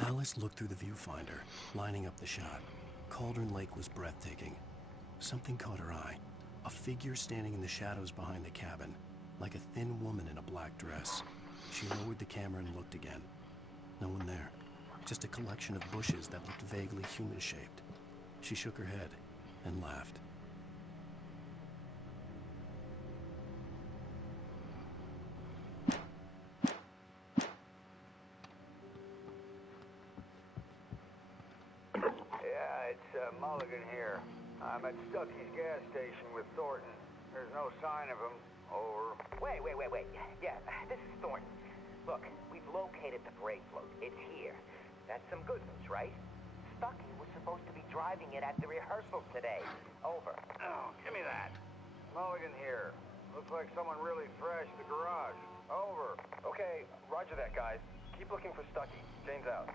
Alice looked through the viewfinder, lining up the shot. Cauldron Lake was breathtaking. Something caught her eye. A figure standing in the shadows behind the cabin, like a thin woman in a black dress. She lowered the camera and looked again. No one there. Just a collection of bushes that looked vaguely human-shaped. She shook her head and laughed. Yeah, it's Mulligan here. I'm at Stucky's gas station with Thornton. There's no sign of him. Over. Wait. Yeah, this is Thornton. Look, we've located the brake float. It's here. That's some good news, right? Stucky was supposed to be driving it at the rehearsals today. Over. Oh, give me that. Mulligan here. Looks like someone really thrashed the garage. Over. Okay, roger that, guys. Keep looking for Stucky. James out.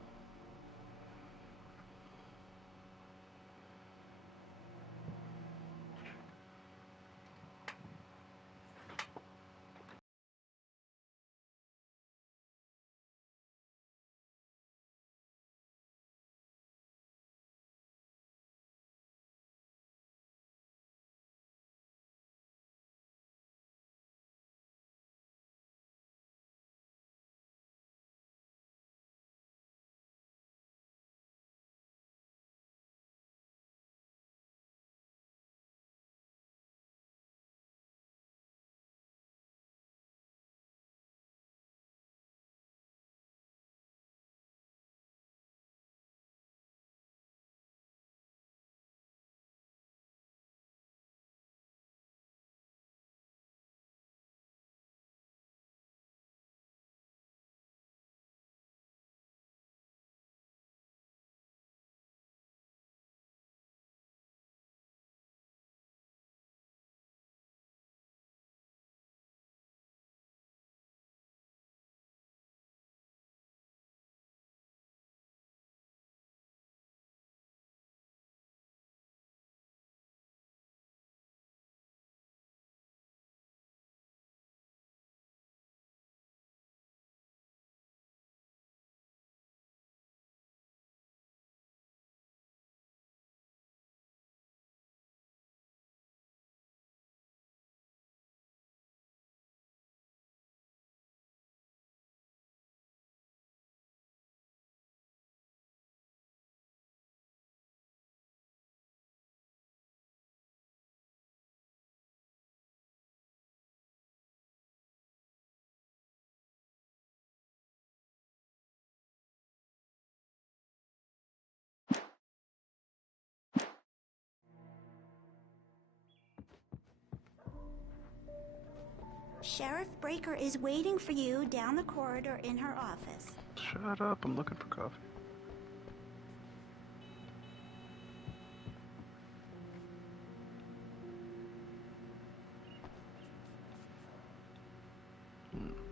Sheriff Breaker is waiting for you down the corridor in her office. Shut up, I'm looking for coffee.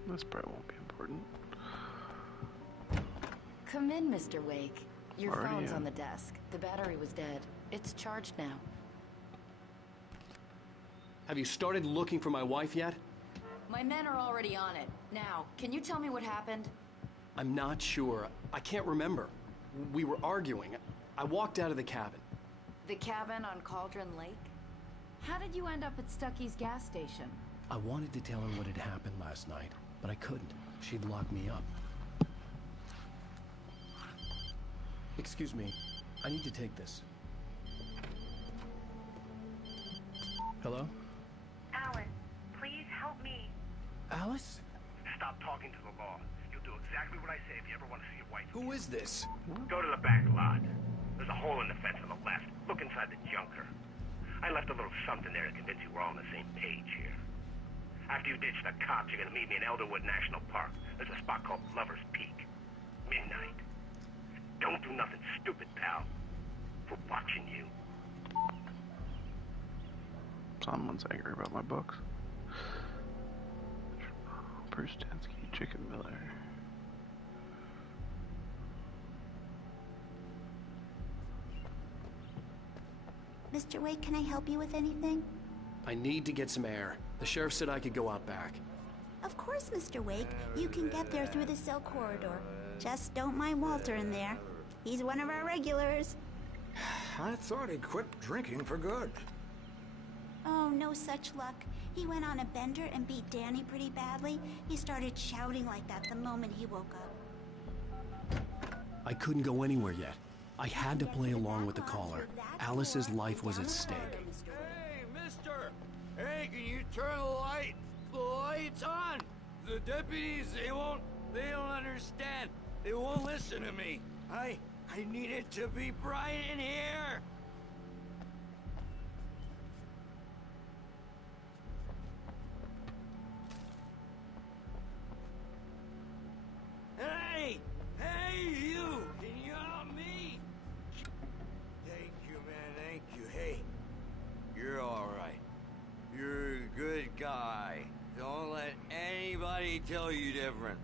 This probably won't be important. Come in, Mr. Wake. Your Already phone's in. on the desk. The battery was dead. It's charged now. Have you started looking for my wife yet? My men are already on it. Now, can you tell me what happened? I'm not sure. I can't remember. We were arguing. I walked out of the cabin. The cabin on Cauldron Lake? How did you end up at Stucky's gas station? I wanted to tell her what had happened last night, but I couldn't. She'd lock me up. Excuse me. I need to take this. Hello? Alan, please help me. Alice? Stop talking to the law. You'll do exactly what I say if you ever want to see your wife. Who is this? Go to the back lot. There's a hole in the fence on the left. Look inside the junker. I left a little something there to convince you we're all on the same page here. After you ditch the cops, you're gonna meet me in Elderwood National Park. There's a spot called Lover's Peak. Midnight. Don't do nothing stupid, pal. We're watching you. Someone's angry about my books. Bruce Stansky, Jacob Miller. Mr. Wake, can I help you with anything? I need to get some air. The sheriff said I could go out back. Of course, Mr. Wake. You can get there through the cell corridor. Just don't mind Walter in there. He's one of our regulars. I thought he'd quit drinking for good. Oh, no such luck. He went on a bender and beat Danny pretty badly. He started shouting like that the moment he woke up. I couldn't go anywhere yet. I had to play along with the caller. Alice's life was at stake. Hey, mister! Hey, can you turn the lights on? The deputies, they don't understand. They won't listen to me. I need it to be bright in here. Hey! Hey, you! Can you help me? Thank you, man, thank you. Hey, you're alright. You're a good guy. Don't let anybody tell you different.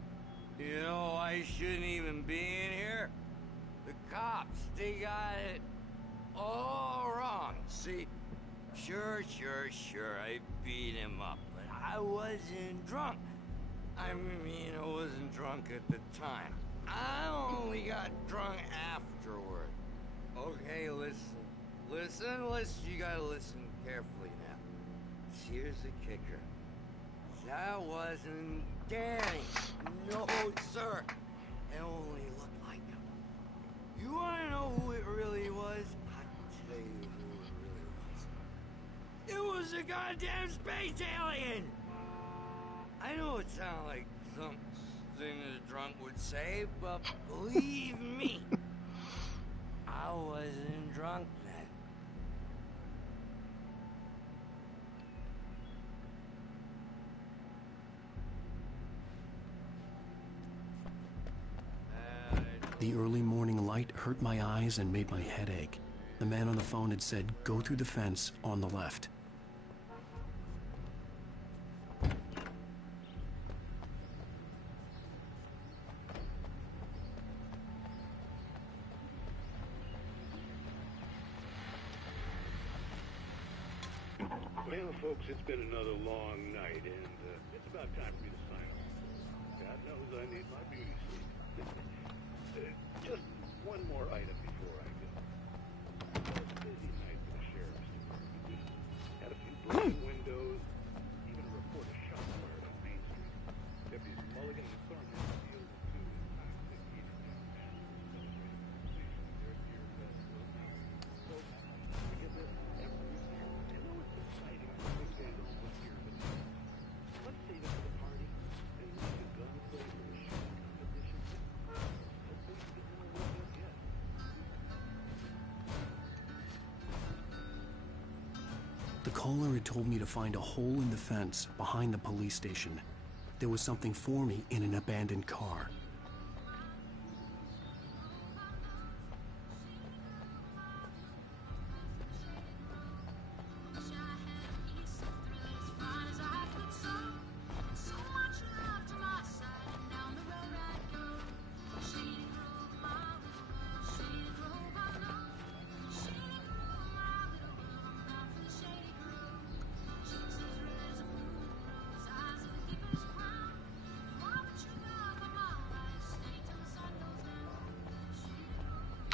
You know, I shouldn't even be in here. The cops, they got it all wrong. See, sure, I beat him up, but I wasn't drunk. I mean, I wasn't drunk at the time. I only got drunk afterward. Okay, listen, you gotta listen carefully now. Here's the kicker. That wasn't Danny. No, sir. It only looked like him. You wanna know who it really was? I'll tell you who it really was. It was a goddamn space alien! I know it sounds like something a drunk would say, but believe me, I wasn't drunk then. The early morning light hurt my eyes and made my head ache. The man on the phone had said, go through the fence on the left. Well, folks, it's been another long night, and it's about time for me to sign off. God knows I need my beauty sleep. Just one more item before I go. It was a busy night for the sheriff's department. Had a few broken windows, even a report of shots fired on Main Street. Deputies Mulligan and Thornton sealed the two toxic heater down past for celebrating their dear best little night. So, we get this every year. I know it's exciting for big days this year, but let's save it for the party and make a gunplay for the shooting competition. Hopefully we get more work up yet. The caller had told me to find a hole in the fence behind the police station. There was something for me in an abandoned car.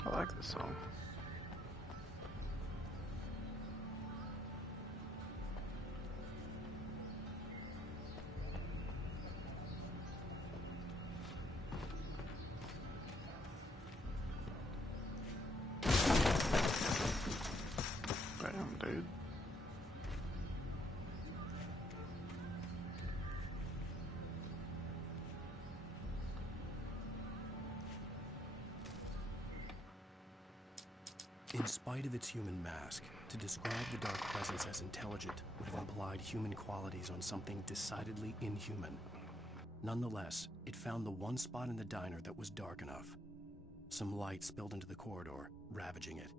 I like this song. Damn, dude. In spite of its human mask, to describe the dark presence as intelligent would have implied human qualities on something decidedly inhuman. Nonetheless, it found the one spot in the diner that was dark enough. Some light spilled into the corridor, ravaging it.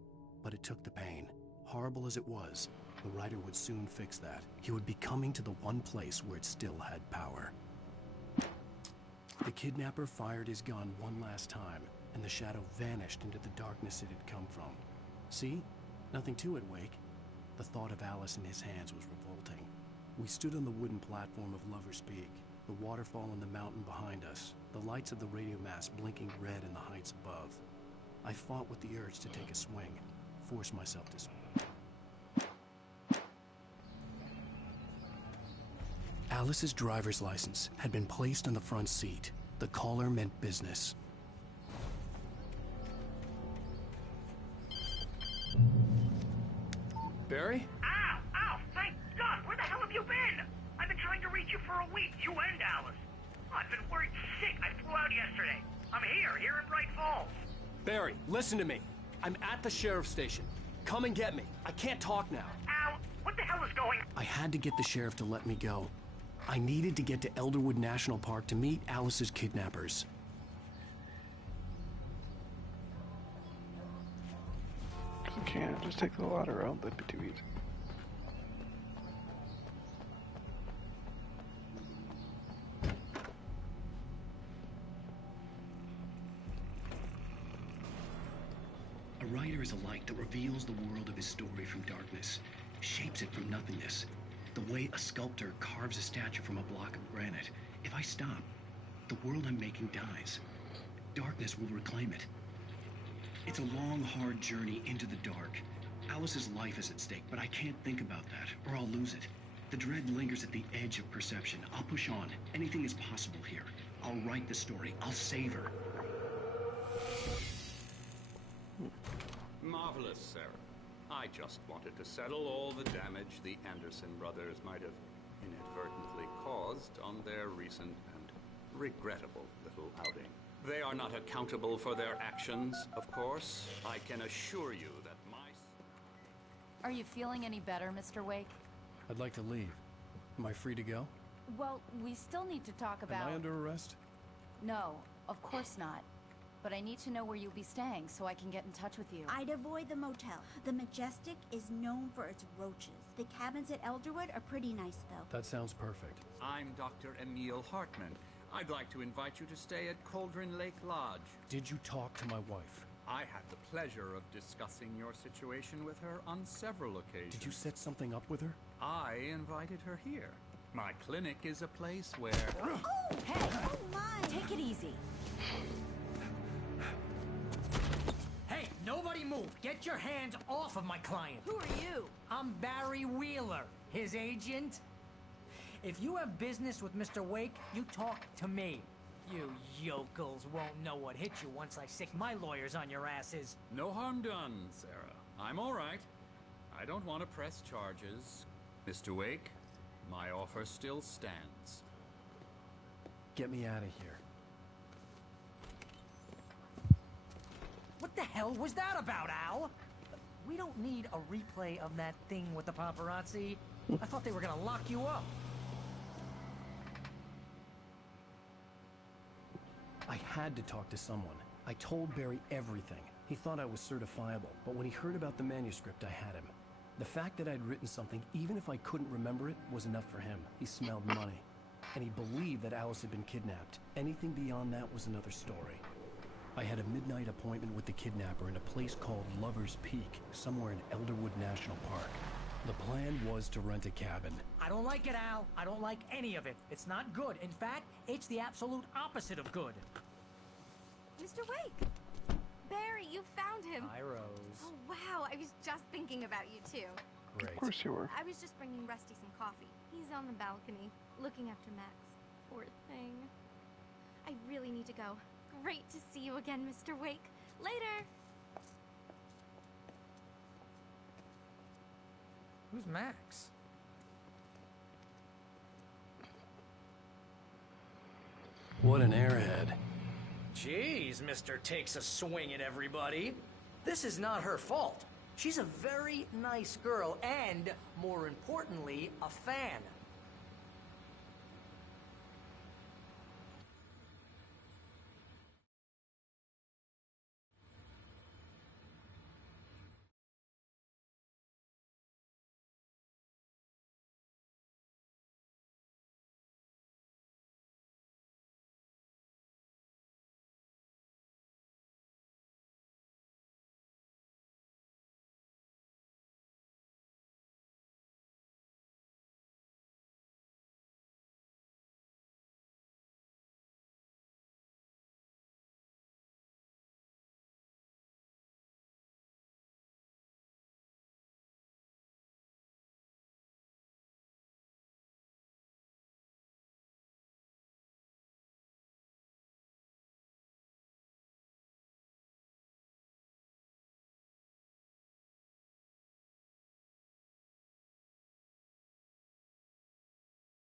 But it took the pain. Horrible as it was, the writer would soon fix that. He would be coming to the one place where it still had power. The kidnapper fired his gun one last time, and the shadow vanished into the darkness it had come from. See? Nothing to it, Wake. The thought of Alice in his hands was revolting. We stood on the wooden platform of Lover's Peak, the waterfall in the mountain behind us, the lights of the radio mast blinking red in the heights above. I fought with the urge to take a swing, force myself to swing. Alice's driver's license had been placed on the front seat. The caller meant business. Barry? Ow! Ow! Thank God! Where the hell have you been? I've been trying to reach you for a week, you and Alice. I've been worried sick. I flew out yesterday. I'm here in Bright Falls. Barry, listen to me. I'm at the sheriff's station. Come and get me. I can't talk now. Al, what the hell is going on? I had to get the sheriff to let me go. I needed to get to Elderwood National Park to meet Alice's kidnappers. You can't just take the ladder out, that'd be too easy. A writer is a light that reveals the world of his story from darkness, shapes it from nothingness. The way a sculptor carves a statue from a block of granite. If I stop, the world I'm making dies. Darkness will reclaim it. It's a long, hard journey into the dark. Alice's life is at stake, but I can't think about that, or I'll lose it. The dread lingers at the edge of perception. I'll push on. Anything is possible here. I'll write the story. I'll save her. Marvelous, Sarah. I just wanted to settle all the damage the Anderson brothers might have inadvertently caused on their recent and regrettable little outing. They are not accountable for their actions, of course. I can assure you that my... Are you feeling any better, Mr. Wake? I'd like to leave. Am I free to go? Well, we still need to talk about... Am I under arrest? No, of course not. But I need to know where you'll be staying so I can get in touch with you. I'd avoid the motel. The Majestic is known for its roaches. The cabins at Elderwood are pretty nice, though. That sounds perfect. I'm Dr. Emil Hartman. I'd like to invite you to stay at Cauldron Lake Lodge. Did you talk to my wife? I had the pleasure of discussing your situation with her on several occasions. Did you set something up with her? I invited her here. My clinic is a place where... Oh, hey! Oh, my! Take it easy. Hey, nobody move! Get your hands off of my client! Who are you? I'm Barry Wheeler, his agent. If you have business with Mr. Wake, you talk to me. You yokels won't know what hit you once I sick my lawyers on your asses. No harm done, Sarah. I'm all right. I don't want to press charges. Mr. Wake, my offer still stands. Get me out of here. What the hell was that about, Al? we don't need a replay of that thing with the paparazzi. I thought they were gonna lock you up. I had to talk to someone. I told Barry everything. He thought I was certifiable, but when he heard about the manuscript, I had him. The fact that I'd written something, even if I couldn't remember it, was enough for him. He smelled money. And he believed that Alice had been kidnapped. Anything beyond that was another story. I had a midnight appointment with the kidnapper in a place called Lover's Peak, somewhere in Elderwood National Park. The plan was to rent a cabin. I don't like it, Al. I don't like any of it. It's not good. In fact, it's the absolute opposite of good. Mr. Wake! Barry, you found him! Hi, Rose. Oh, wow. I was just thinking about you, too. Great. Of course you were. I was just bringing Rusty some coffee. He's on the balcony, looking after Max. Poor thing. I really need to go. Great to see you again, Mr. Wake. Later! Who's Max? What an airhead. Jeez, Mr. Takes a swing at everybody. This is not her fault. She's a very nice girl and, more importantly, a fan.